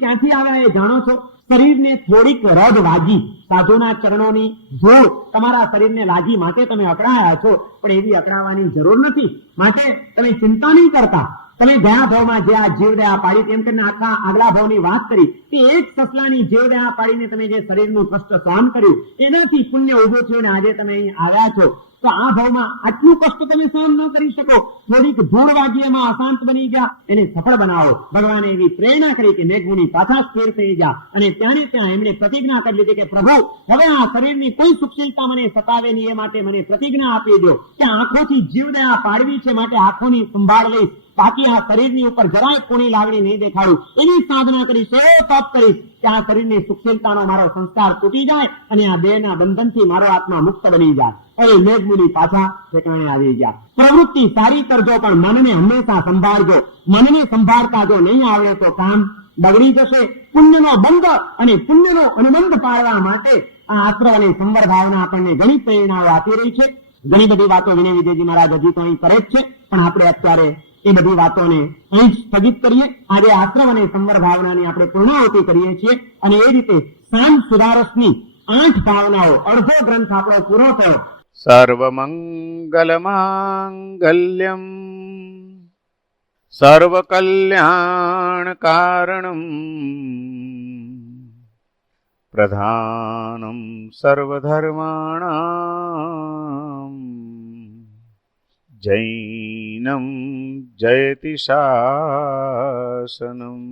ક્યાંથી આવ્યા એ જાણો છો? શરીરને થોડીક રદ વાગી, સાધુના ચરણોની ધૂળ તમારા શરીરને લાગી માટે તમે અકળાયા છો, પણ એવી અકળાવાની જરૂર નથી. માટે તમે ચિંતા નહીં કરતા. તમે ગયા ભાવમાં જે આ જીવદયા પાડી, તેમ કરીને આખા આગલા ભાવની વાત કરી કે એક સસલાની જીવદયા પાડીને તમે જે શરીરનું કષ્ટ સહન કર્યું એનાથી પુણ્ય ઉભું થયું ને આજે તમે અહીં આવ્યા છો. તો આ ભાવમાં આટલું કષ્ટ તમે સહન ન કરી શકો, થોડીક ધૂળ વાગી એમાં અશાંત બની ગયા, એને સફળ બનાવો. ભગવાને એવી પ્રેરણા કરી કે મેઘમુનિ પાછા સ્થિર થઈ ગયા અને ત્યાં એમણે પ્રતિજ્ઞા કરી લીધી કે પ્રભુ હવે આ શરીરની કોઈ સુખશીલતા મને સતાવે નહીં, એ માટે મને પ્રતિજ્ઞા આપી દો કે આંખોથી જીવદયા પાડવી છે માટે આંખોની સંભાળ લઈશ, બાકી આ શરીરની ઉપર જરાય કોની લાગણી નહીં દેખાડું. એની સાધના કરીશ, એ તપ કરીશ કે આ શરીરની સુખશીલતાનો મારો સંસ્કાર તૂટી જાય અને આ દેહના બંધનથી મારો આત્મા મુક્ત બની જાય. હવે મેઘમુનિ પાછા ઠેકાણે આવી ગયા. પ્રવૃત્તિ સારી કરજો પણ મનને હંમેશા સંભાળજો. મનને સંભાળતા જો નહીં આવડે તો કામ બગડી જશે. પુણ્યનો બંધ અને પુણ્યનો અનુબંધ પાડવા માટે આ આશ્રવ અને સંવર ભાવના આપણને ઘણી પ્રેરણાઓ આપી રહી છે. ઘણી બધી વાતો વિનય વિજયજી મહારાજ હજી તો અહીં કરે જ છે, પણ આપણે અત્યારે એ બધી વાતોને અહીં સ્થગિત કરીએ. આજે આશ્રવ અને સંવર ભાવનાની આપણે પૂર્ણાહુતિ કરીએ છીએ અને એ રીતે સામ સુધારસની 8 ભાવનાઓ, અડધો ગ્રંથ આપણો પૂરો થયો. સર્વમંગલમાંગલ્યમ સર્વકલ્યાણકારણમ પ્રધાનમ સર્વધર્માણામ જૈનમ જયતિ શાસનમ.